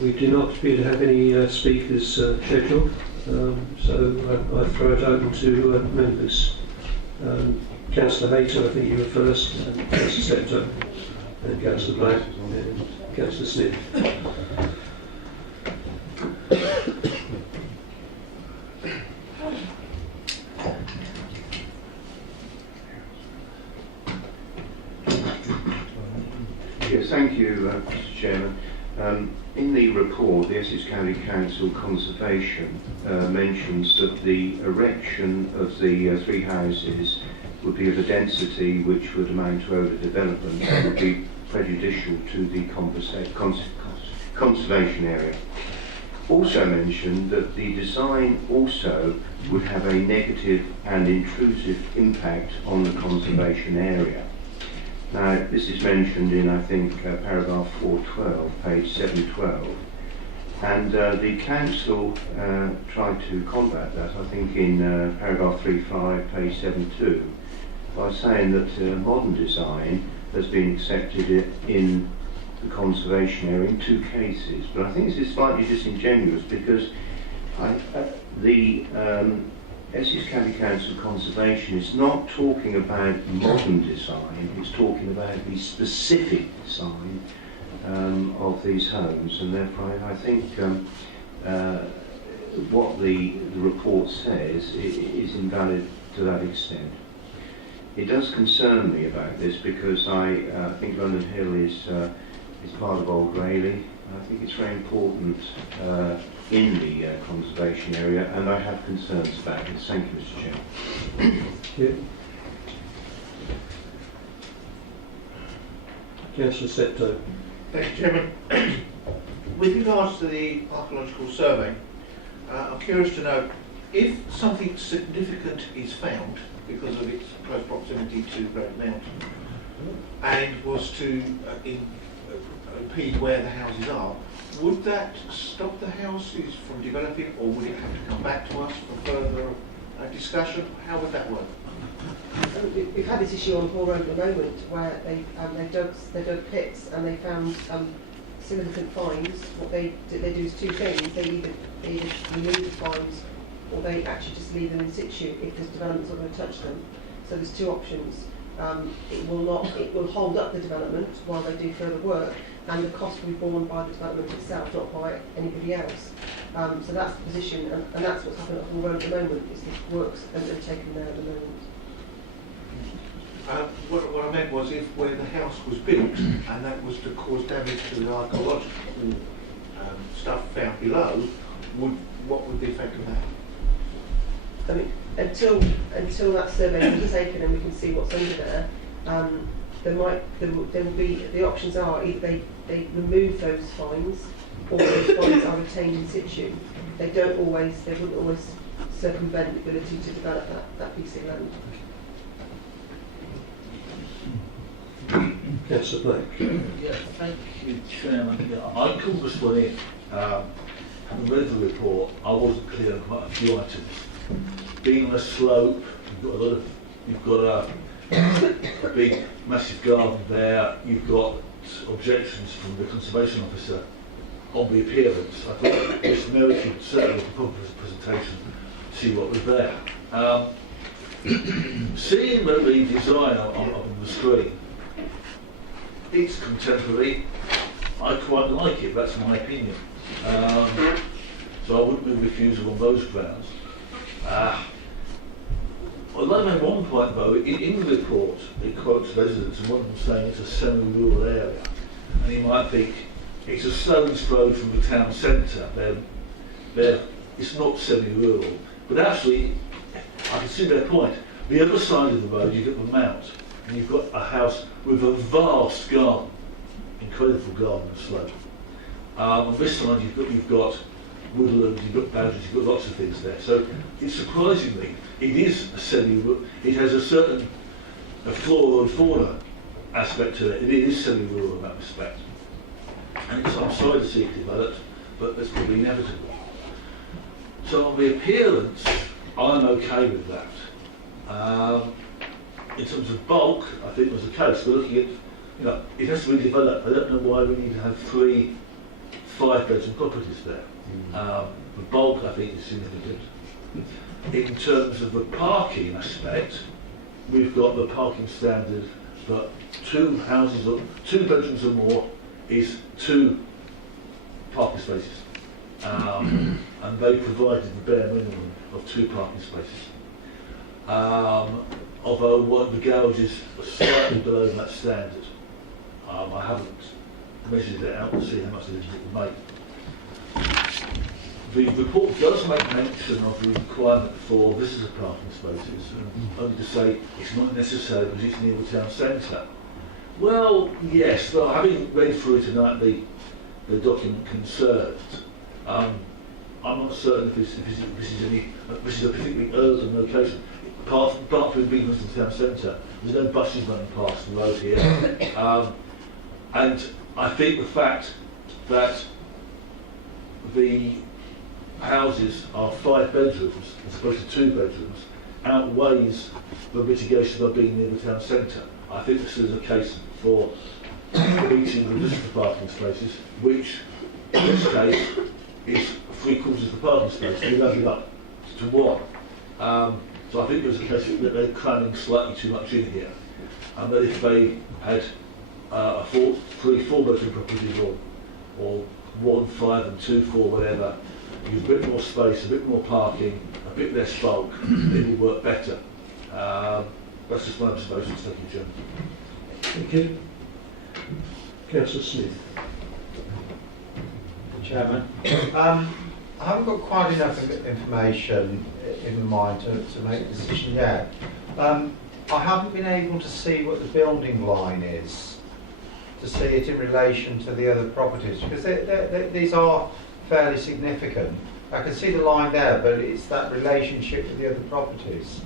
We do not appear to have any speakers scheduled, so I throw it open to members. Councillor Hayter, I think you were first, and Councillor Septor, and Councillor Black, and Councillor Smith. Yes, thank you, Mr. Chairman. In the report, the Essex County Council Conservation mentions that the erection of the 3 houses would be of a density which would amount to overdevelopment and would be prejudicial to the conservation area. also mentioned that the design also would have a negative and intrusive impact on the conservation area. Now, this is mentioned in, I think, paragraph 412, page 712, and the council tried to combat that, I think, in paragraph 35, page 72, by saying that modern design has been accepted in the conservation area in 2 cases. But I think this is slightly disingenuous, because the Essex County Council Conservation is not talking about modern design, it's talking about the specific design of these homes, and therefore I think what the report says is invalid to that extent. It does concern me about this, because I think London Hill is part of Old Rayleigh. I think it's very important in the conservation area, and I have concerns about it. Thank you, Mr. Chairman. Thank you. Councillor Septo. Thank you, Chairman. With regards to the archaeological survey, I'm curious to know if something significant is found because of its close proximity to Great Mount, and was to impede where the houses are, would that stop the houses from developing, or would it have to come back to us for further discussion? How would that work? We've had this issue on Hall Road at the moment, where they dug pits and they found significant finds. What they do is 2 things: they either remove the finds, or they actually just leave them in situ if there's development's not going to touch them. So there's 2 options. It will hold up the development while they do further work, and the cost will be borne by the development itself, not by anybody else. So that's the position, and that's what's happening at Hall Road at the moment, is the works that are taken there at the moment. What I meant was, if where the house was built and that was to cause damage to the archaeological stuff found below, what would the effect of that? I mean, until that survey is taken and we can see what's under there, there will be, the options are either they remove those finds, or those finds are retained in situ. They wouldn't always circumvent the ability to develop that piece of land. Councillor Black. Yeah, thank you, Chairman. Yeah, I called this one in. Having read the report, I wasn't clear on quite a few items. Being on a slope, you've got a big, massive garden there. You've got objections from the conservation officer on the appearance. I thought this merited certainly the presentation to see what was there. Seeing the design on the screen, it's contemporary. I quite like it, that's my opinion. So I wouldn't be refusal on those grounds. I'd like to make one point though. In the report, it quotes residents, and one of them saying it's a semi-rural area. And you might think it's a stone's throw from the town centre. It's not semi-rural. But actually, I can see their point. The other side of the road, you've got the Mount, and you've got a house with a vast garden, incredible garden and slope. On this side, you've got woodland, you've got boundaries, you've got lots of things there. So, surprisingly, it is a semi-rural. It has a certain flora and fauna aspect to it. It is semi-rural in that respect. And I'm sorry to see it developed, but that's probably inevitable. So on the appearance, I'm okay with that. In terms of bulk, I think was the case. We're looking at, it has to be developed. I don't know why we need to have 3 5-bedroom properties there. The bulk, I think, is significant. In terms of the parking aspect, we've got the parking standard for 2 houses, or 2 bedrooms or more is 2 parking spaces. And they provided the bare minimum of 2 parking spaces. Although one of the garages are slightly below that standard. I haven't measured it out to see how much it would make. The report does make mention of the requirement for visitor parking spaces, and only to say it's not necessary because it's near the town centre. Well, yes, but having read through tonight the document concerned, not certain if this is a particularly urban location. Apart from being in the town centre, there's no buses running past the road here. And I think the fact that the houses are 5 bedrooms as opposed to 2 bedrooms outweighs the mitigation of being near the town centre. I think this is a case for meeting the list of parking spaces, which in this case is 3/4 of the parking space. We've added up to 1. So I think there's a case that they're cramming slightly too much in here. And that if they had a 3-4 bedroom property or 1, 5 and 2, 4, whatever, use a bit more space, a bit more parking, a bit less bulk, it will work better. That's just my observations. Thank you, Jim. Thank you. Councillor Smith. Chairman, I haven't got quite enough information in my mind to make a decision yet. I haven't been able to see what the building line is, to see it in relation to the other properties, because these are fairly significant. I can see the line there, but it's that relationship with the other properties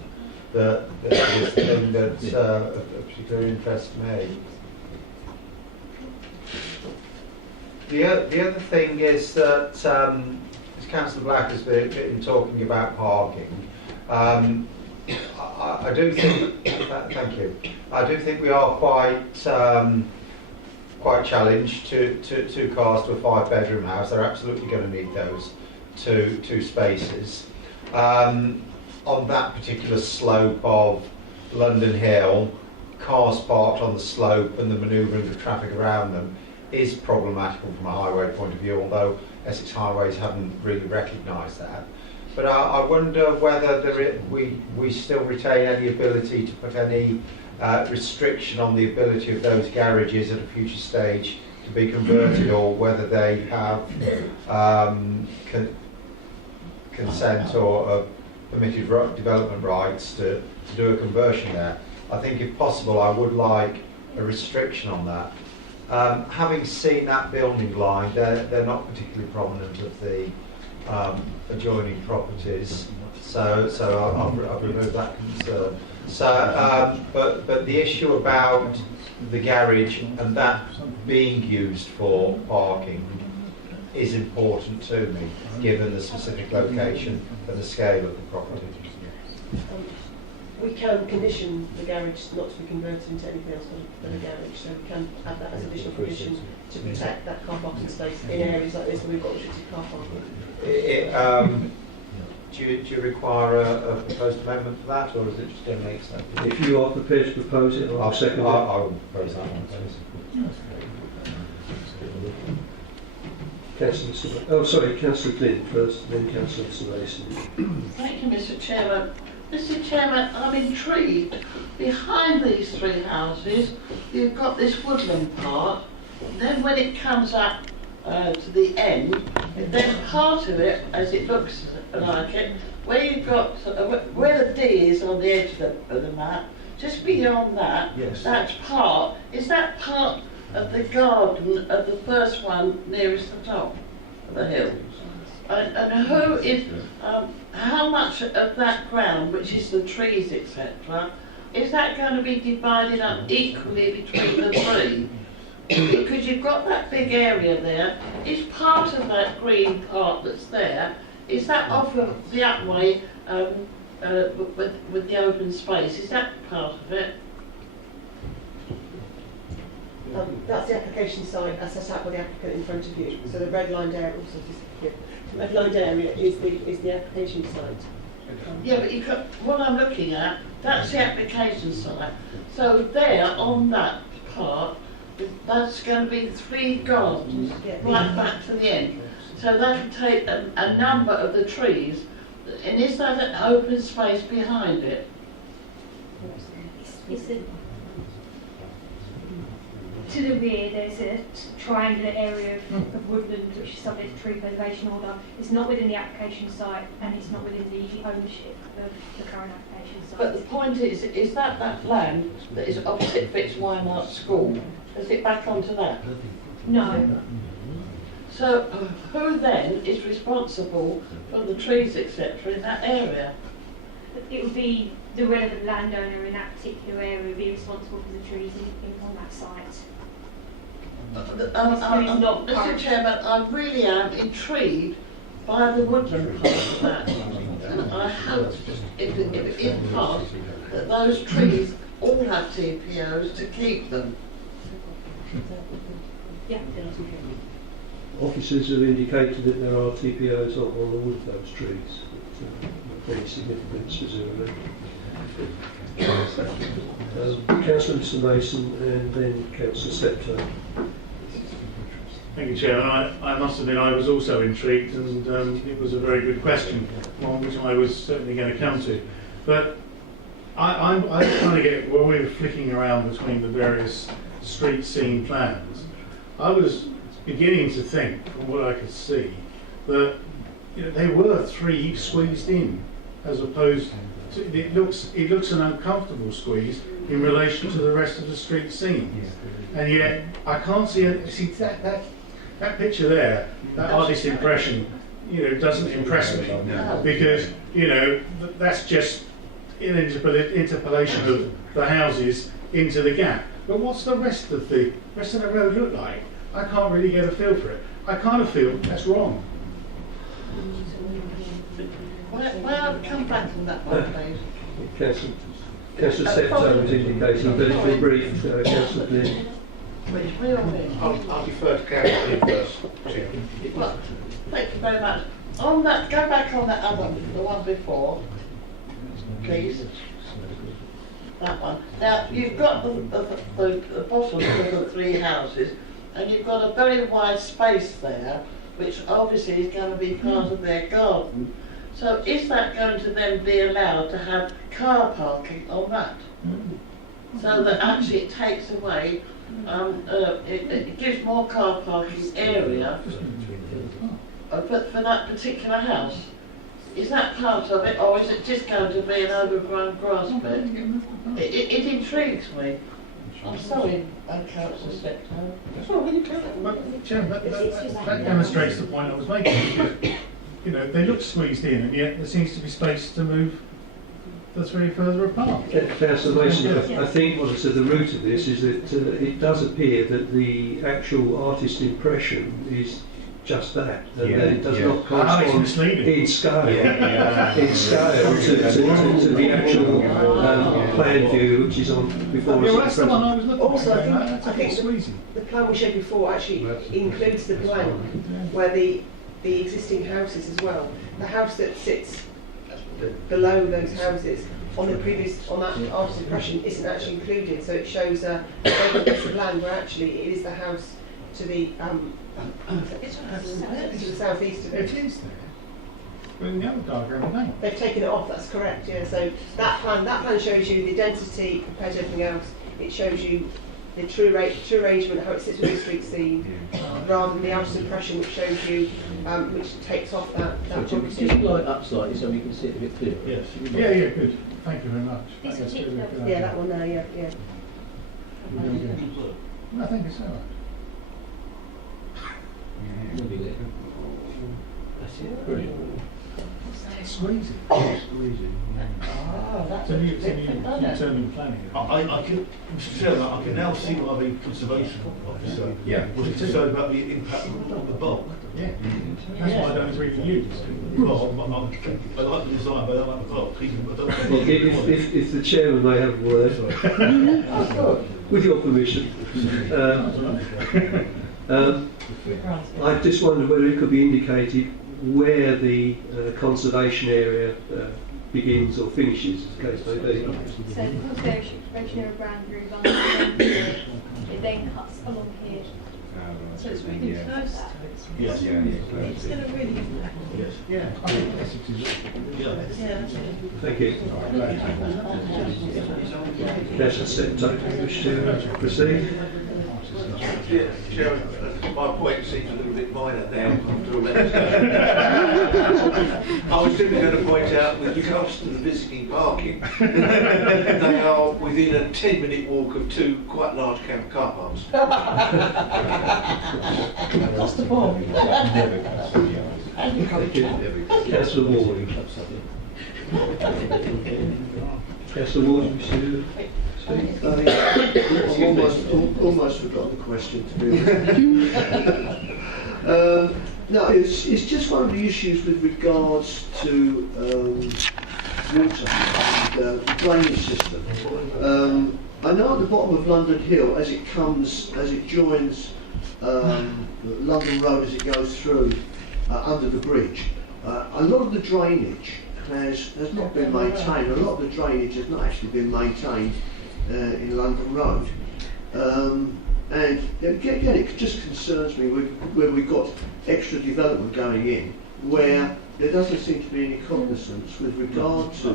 that is the thing that's of particular interest to me. The other thing is that, as Councillor Black has been talking about parking, I do think, thank you, I do think we are quite challenged to 2 cars to a 5-bedroom house. They're absolutely going to need those two spaces. On that particular slope of London Hill, cars parked on the slope and the manoeuvring of traffic around them is problematical from a highway point of view, although Essex Highways haven't really recognised that. But I wonder whether we still retain any ability to put any restriction on the ability of those garages at a future stage to be converted, or whether they have consent or permitted development rights to do a conversion there. I think if possible I would like a restriction on that. Having seen that building line, they're not particularly prominent of the adjoining properties, so I've removed that concern. So, but the issue about the garage and that being used for parking is important to me, given the specific location and the scale of the property. We can condition the garage not to be converted into anything else than a garage, so we can add that as additional condition to protect that car parking space in areas like this where we've got restricted car parking. Do you require a proposed amendment for that, or is it just going to make sense? If you are prepared to propose it, I'll second it. I will propose that one, please. Councillor Glynn first, then Councillor Mason. Thank you, Mr. Chairman. Mr. Chairman, I'm intrigued. Behind these 3 houses, you've got this woodland part. Then when it comes up to the end, then part of it, as it looks like it, where you've got where the D is on the edge of the map, just beyond that, yes. that's part. Is that part of the garden of the first one nearest the top of the hill? And who is, how much of that ground, which is the trees, etc., is that going to be divided up equally between the 3? Because you've got that big area there. Is part of that green part that's there, is that off of the upway with the open space? Is that part of it? That's the application site as set out by the applicant in front of you. So the red-lined area also disappeared. The red-lined area is the application site. Yeah, but what I'm looking at, that's the application site. So there, on that part, that's going to be 3 gardens, right back to the end. So that'll take a number of the trees, and is that an open space behind it? To the rear, there's a triangular area of woodland which is subject to tree preservation order. It's not within the application site, and it's not within the ownership of the current application site. But the point is that land that is opposite Fitzwynart School, is it back onto that? No. So who then is responsible for the trees, etc., in that area? It would be the relevant landowner in that particular area would be responsible for the trees on that site. Mr. Chairman, I really am intrigued by the woodland part of that. And I hope, if it passed, that those trees all have TPOs to keep them. Yeah. Officers have indicated that there are TPOs on all of those trees. Very significant, presumably. Councillor Mr Mason and then Councillor Steptoe. Thank you, Chairman. I must admit I was also intrigued, and it was a very good question, one which I was certainly going to come to. But I'm trying to get, while we were flicking around between the various street scene plans, I was beginning to think, from what I could see, that they were three squeezed in, as opposed to, it looks an uncomfortable squeeze in relation to the rest of the street scene. And yet I can't see that picture there, that artist impression, doesn't impress me, because that's just an interpolation of the houses into the gap. But what's the rest of the road look like? I can't really get a feel for it. I kind of feel that's wrong. Well, come back on that one, please. Councillor Steptoe was indicating, but it'll be brief. Councillor Glynn. I'll defer to Councillor first, Chair. Well, thank you very much. On that, go back on that other, the one before, please. That one. Now, you've got the bottom of the three houses, and you've got a very wide space there, which obviously is going to be part of their garden. So is that going to then be allowed to have car parking on that? So that actually it takes away, it gives more car parking area for that particular house. Is that part of it, or is it just going to be an overgrown grass bed? It intrigues me. I'm sorry, Councillor Steptoe. Chairman, that demonstrates the point I was making. They look squeezed in, and yet there seems to be space to move the three further apart. Councillor Mason, I think what is at the root of this is that it does appear that the actual artist impression is just that, and that it does not correspond in scale, to the actual plan view which is on before us. Also, I think the plan we showed before actually includes the plan where the existing houses as well. The house that sits below those houses on that artist impression isn't actually included, so it shows a piece of land where actually it is the house to the southeast of it. It is there. But in the other diagram, no. They've taken it off, that's correct, yeah. So that plan shows you the density compared to everything else. It shows you the true arrangement, how it sits with the street scene, rather than the artist impression which shows you, which takes off that Just light up slightly so we can see it a bit clearer. Yes. Yeah, good. Thank you very much. Yeah, that one there, yeah. I think it's all right. That's it. Brilliant. Squeezing. That's So you determine planning. I can, Mr. Chairman, I can now see why the conservation officer was concerned about the impact on the bulk. Yeah. That's why I don't agree with you. Well, I like the design, but I don't like the bulk. If the chairman may have a word, with your permission. I just wondered whether it could be indicated where the conservation area begins or finishes, as the case may be. So the conservation area of boundary runs it then cuts along here. So it's really close to it. Yes. It's going to really impact. Yes. Yeah. Thank you. Councillor Steptoe, wish to proceed? Chairman, my point seems a little bit minor now after all that. I was simply going to point out, with regards to the visiting parking, they are within a 10-minute walk of two quite large car parks. That's the point. Councillor Ward. Councillor Ward, you see? I've almost forgot the question, to be honest. No, it's just one of the issues with regards to water and the drainage system. I know at the bottom of London Hill, as it joins London Road, as it goes through under the bridge, a lot of the drainage has not been maintained. A lot of the drainage has not actually been maintained in London Road. And again, it just concerns me where we've got extra development going in, where there doesn't seem to be any cognizance with regard to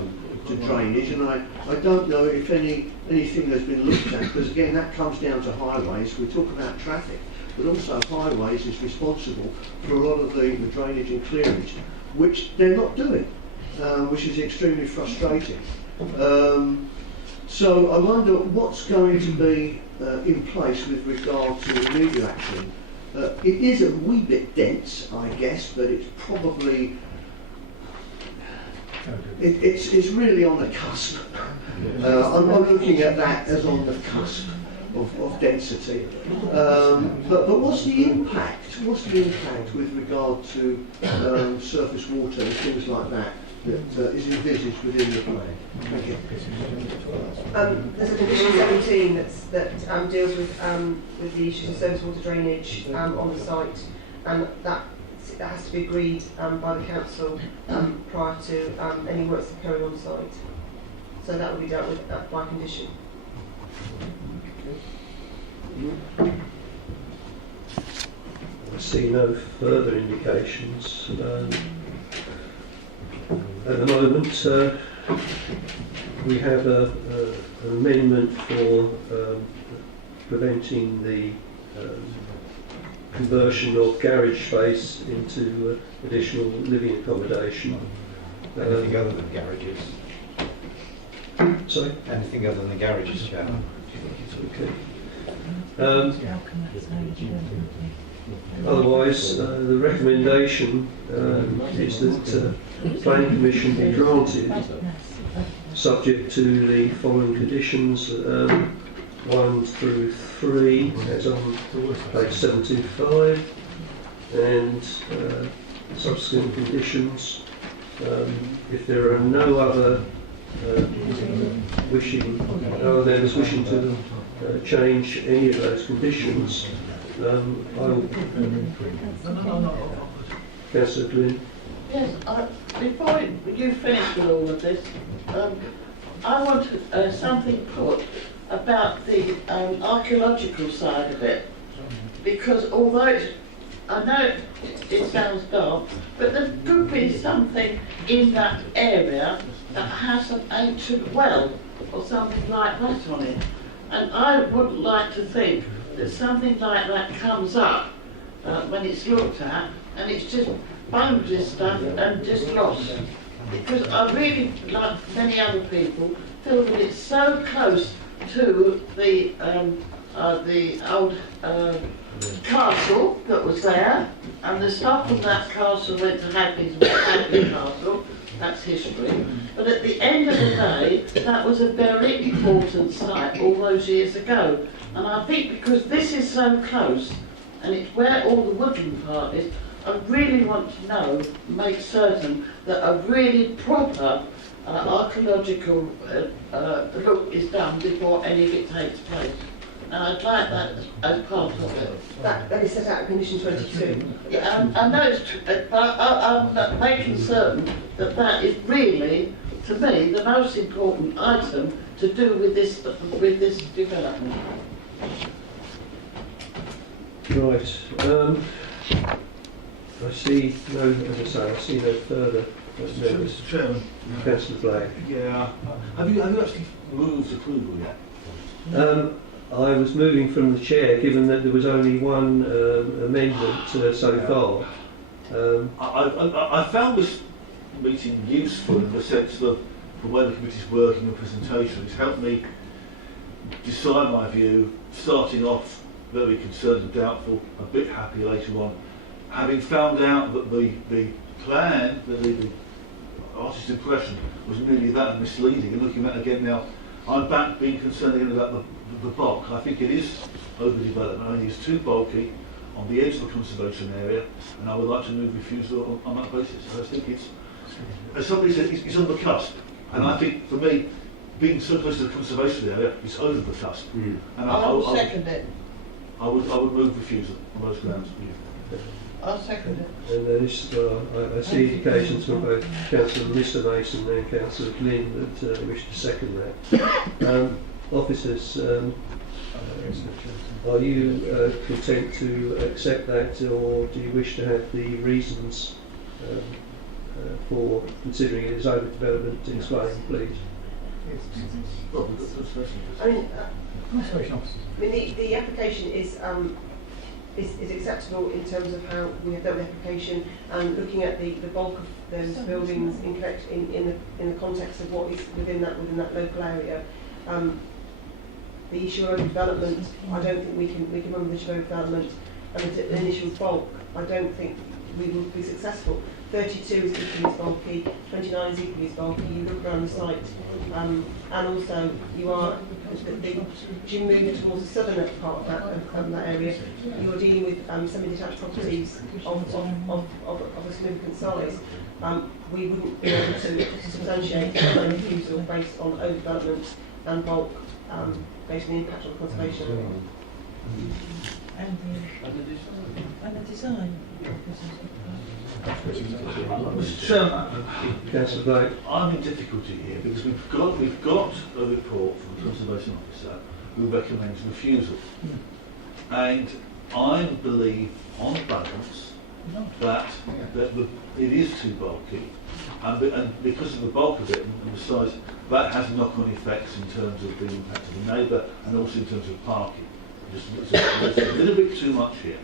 drainage, and I don't know if anything has been looked at, because again that comes down to highways. We talk about traffic, but also highways is responsible for a lot of the drainage and clearance, which they're not doing, which is extremely frustrating. So I wonder what's going to be in place with regard to remedial action. It is a wee bit dense, I guess, but it's probably it's really on the cusp. I'm looking at that as on the cusp of density. But what's the impact? What's the impact with regard to surface water and things like that is envisaged within the plan? Thank you. There's a condition 17 that deals with the issues of surface water drainage on the site, and that has to be agreed by the council prior to any works occurring on site. So that will be dealt with by condition. I see no further indications. At the moment, we have an amendment for preventing the conversion of garage space into additional living accommodation. Anything other than garages? Sorry? Anything other than garages, Chairman? Okay. Otherwise, the recommendation is that the Planning Commission be granted, subject to the following conditions, 1 through 3, as on page 725, and subsequent conditions. If there are no other members wishing to change any of those conditions, I will. Councillor Glynn. Yes, before you finish with all of this, I want something put about the archaeological side of it, because although I know it sounds dark, but there could be something in that area that has an ancient well or something like that on it, and I would like to think that something like that comes up when it's looked at, and it's just bones and stuff and just lost. Because I really, like many other people, feel that it's so close to the old castle that was there, and the stuff from that castle went to Happy's Castle. That's history. But at the end of the day, that was a very important site all those years ago. And I think because this is so close, and it's where all the woodland part is, I really want to know, make certain that a really proper archaeological look is done before any of it takes place. And I'd like that as part of it. That is set out in condition 22. Yeah, I know it's true, but I'm making certain that that is really, to me, the most important item to do with this development. Right. I see no, as I say, I see no further members. Mr. Chairman. Councillor Blake. Yeah. Have you actually moved approval yet? I was moving from the chair, given that there was only one amendment so far. I found this meeting useful in the sense of the way the committee's working and presentation. It's helped me decide my view, starting off very concerned and doubtful, a bit happy later on, having found out that the plan, the artist's impression, was nearly that misleading. And looking at it again now, I'm back being concerned again about the bulk. I think it is overdeveloped. I think it's too bulky on the edge of the conservation area, and I would like to move refusal on that basis. I think it's, as somebody said, it's on the cusp. And I think, for me, being so close to the conservation area, it's over the cusp. And I'll second it. I would move refusal on those grounds. I'll second it. And there is, I see indications from both Councillor Mr Mason and Councillor Glynn that wish to second that. Officers, are you content to accept that, or do you wish to have the reasons for considering it as overdevelopment explained, please? The application is acceptable in terms of how we have done the application, and looking at the bulk of those buildings in the context of what is within that local area. The issue of overdevelopment, I don't think we can run the issue of overdevelopment, and the initial bulk, I don't think we will be successful. 32 is equally as bulky, 29 is equally as bulky. You look around the site, and also you are, as you move towards the southern part of that area, you're dealing with semi-detached properties of a significant size. We wouldn't be able to substantiate a refusal based on overdevelopment and bulk, based on the impact on conservation. And the design. Mr Chairman, I'm in difficulty here because we've got a report from the Conservation Officer who recommends refusal, and I believe, on balance, that it is too bulky, and because of the bulk of it and the size, that has knock-on effects in terms of the impact of the neighbour and also in terms of parking. There's a little bit too much here.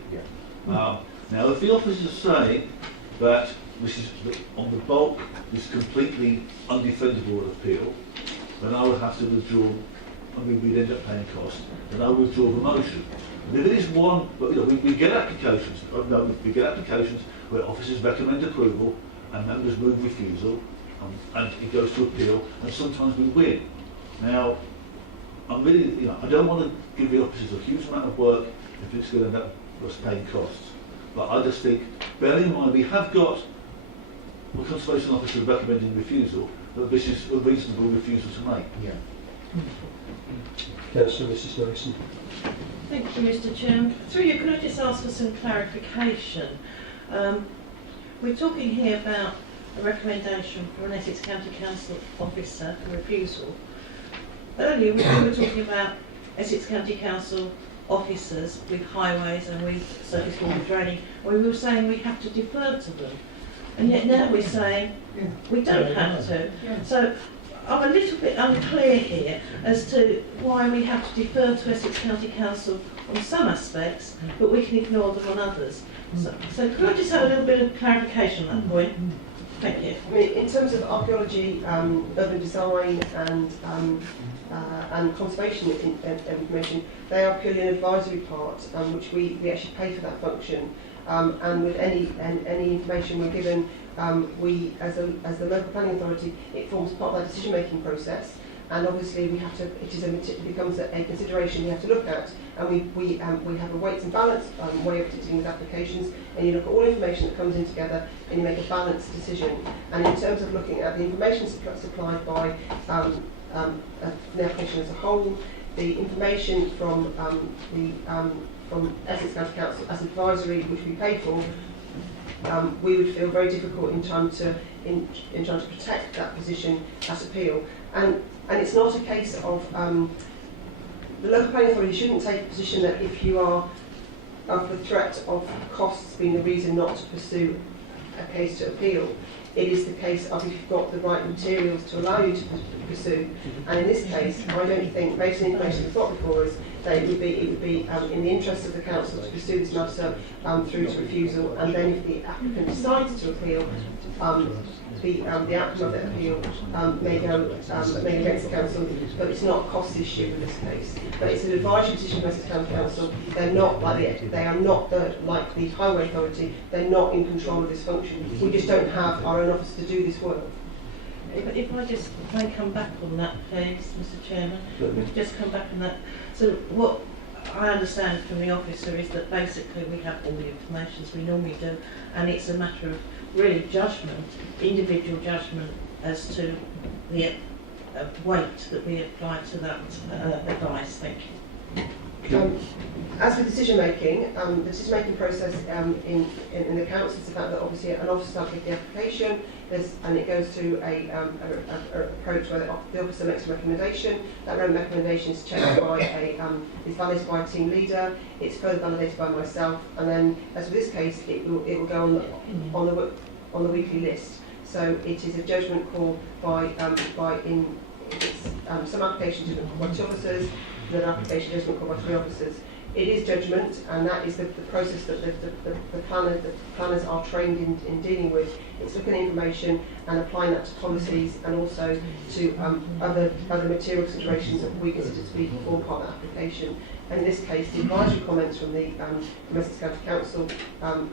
Now, if the officers say that this is on the bulk is completely undefendable at appeal, then I would have to withdraw. I mean, we'd end up paying costs, and I would withdraw the motion. And if it is one, but we get applications. We get applications where officers recommend approval and members move refusal, and it goes to appeal, and sometimes we win. Now, I'm really, I don't want to give the officers a huge amount of work if it's going to end up us paying costs. But I just think, bearing in mind we have got the Conservation Officer recommending refusal, that this is a reasonable refusal to make. Councillor Mrs Mason. Thank you, Mr Chairman. Through you, could I just ask for some clarification? We're talking here about a recommendation for an Essex County Council officer for refusal. Earlier we were talking about Essex County Council officers with highways and with surface water draining, and we were saying we have to defer to them, and yet now we're saying we don't have to. So I'm a little bit unclear here as to why we have to defer to Essex County Council on some aspects, but we can ignore them on others. So could I just have a little bit of clarification on that point? Thank you. I mean, in terms of archaeology, urban design, and conservation information, they are purely an advisory part, which we actually pay for that function. And with any information we're given, we, as the local planning authority, it forms part of our decision-making process. And obviously, we have to. It becomes a consideration we have to look at, and we have a weights and balance way of dealing with applications. And you look at all information that comes in together, and you make a balanced decision. And in terms of looking at the information supplied by the application as a whole, the information from Essex County Council as advisory, which we pay for, we would feel very difficult in trying to protect that position at appeal. And it's not a case of the local planning authority shouldn't take a position that if you are of the threat of costs being the reason not to pursue a case to appeal. It is the case of if you've got the right materials to allow you to pursue. And in this case, I don't think, based on the information we've got before us, that it would be in the interest of the council to pursue this matter through to refusal, and then if the applicant decides to appeal, the outcome of that appeal may go against the council, but it's not a cost issue in this case. But it's an advisory petition for Wessex County Council. They're not like they are not like the Highway Authority. They're not in control of this function. We just don't have our own office to do this work. If I just may come back on that, please, Mr. Chairman. Just come back on that. So what I understand from the officer is that basically we have all the information as we normally do, and it's a matter of really judgment, individual judgment as to the weight that we apply to that advice. Thank you. As with decision making, the decision making process in the council is about that obviously an officer will give the application, and it goes through a approach where the officer makes a recommendation. That recommendation is checked by is validated by a team leader. It's further validated by myself, and then as with this case, it will go on the weekly list. So it is a judgment call by some applications judgment called by 2 officers, another application judgment called by 3 officers. It is judgment, and that is the process that the planners are trained in dealing with. It's looking at information and applying that to policies, and also to other material considerations that we consider to be all part of the application. And in this case, the advisory comments from the Wessex County Council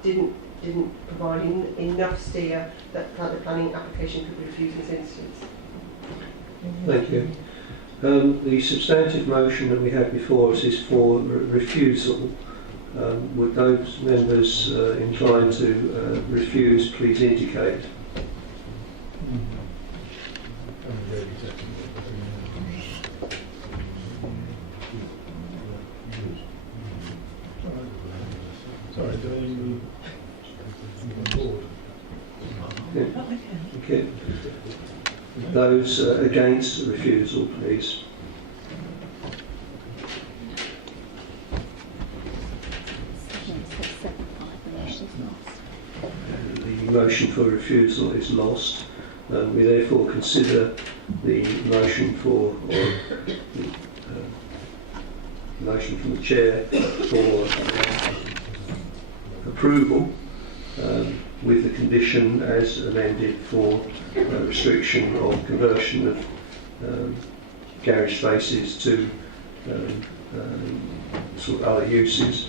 didn't provide enough steer that the planning application could be refused in this instance. Thank you. The substantive motion that we have before us is for refusal. Would those members inclined to refuse please indicate? Sorry, do they move forward? Okay. Those against refusal, please. The motion for refusal is lost. We therefore consider the motion for motion from the chair for approval, with the condition as amended for restriction of conversion of garage spaces to sort of other uses.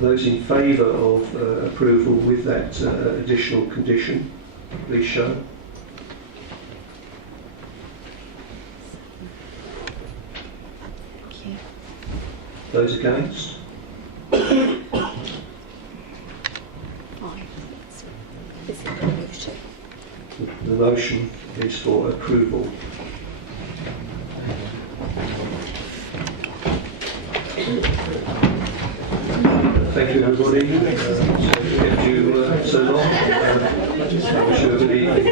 Those in favour of approval with that additional condition, please show. Those against? The motion is for approval. Thank you, everybody. Kept you so long. I wish you a good evening.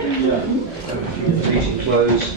Meeting closed.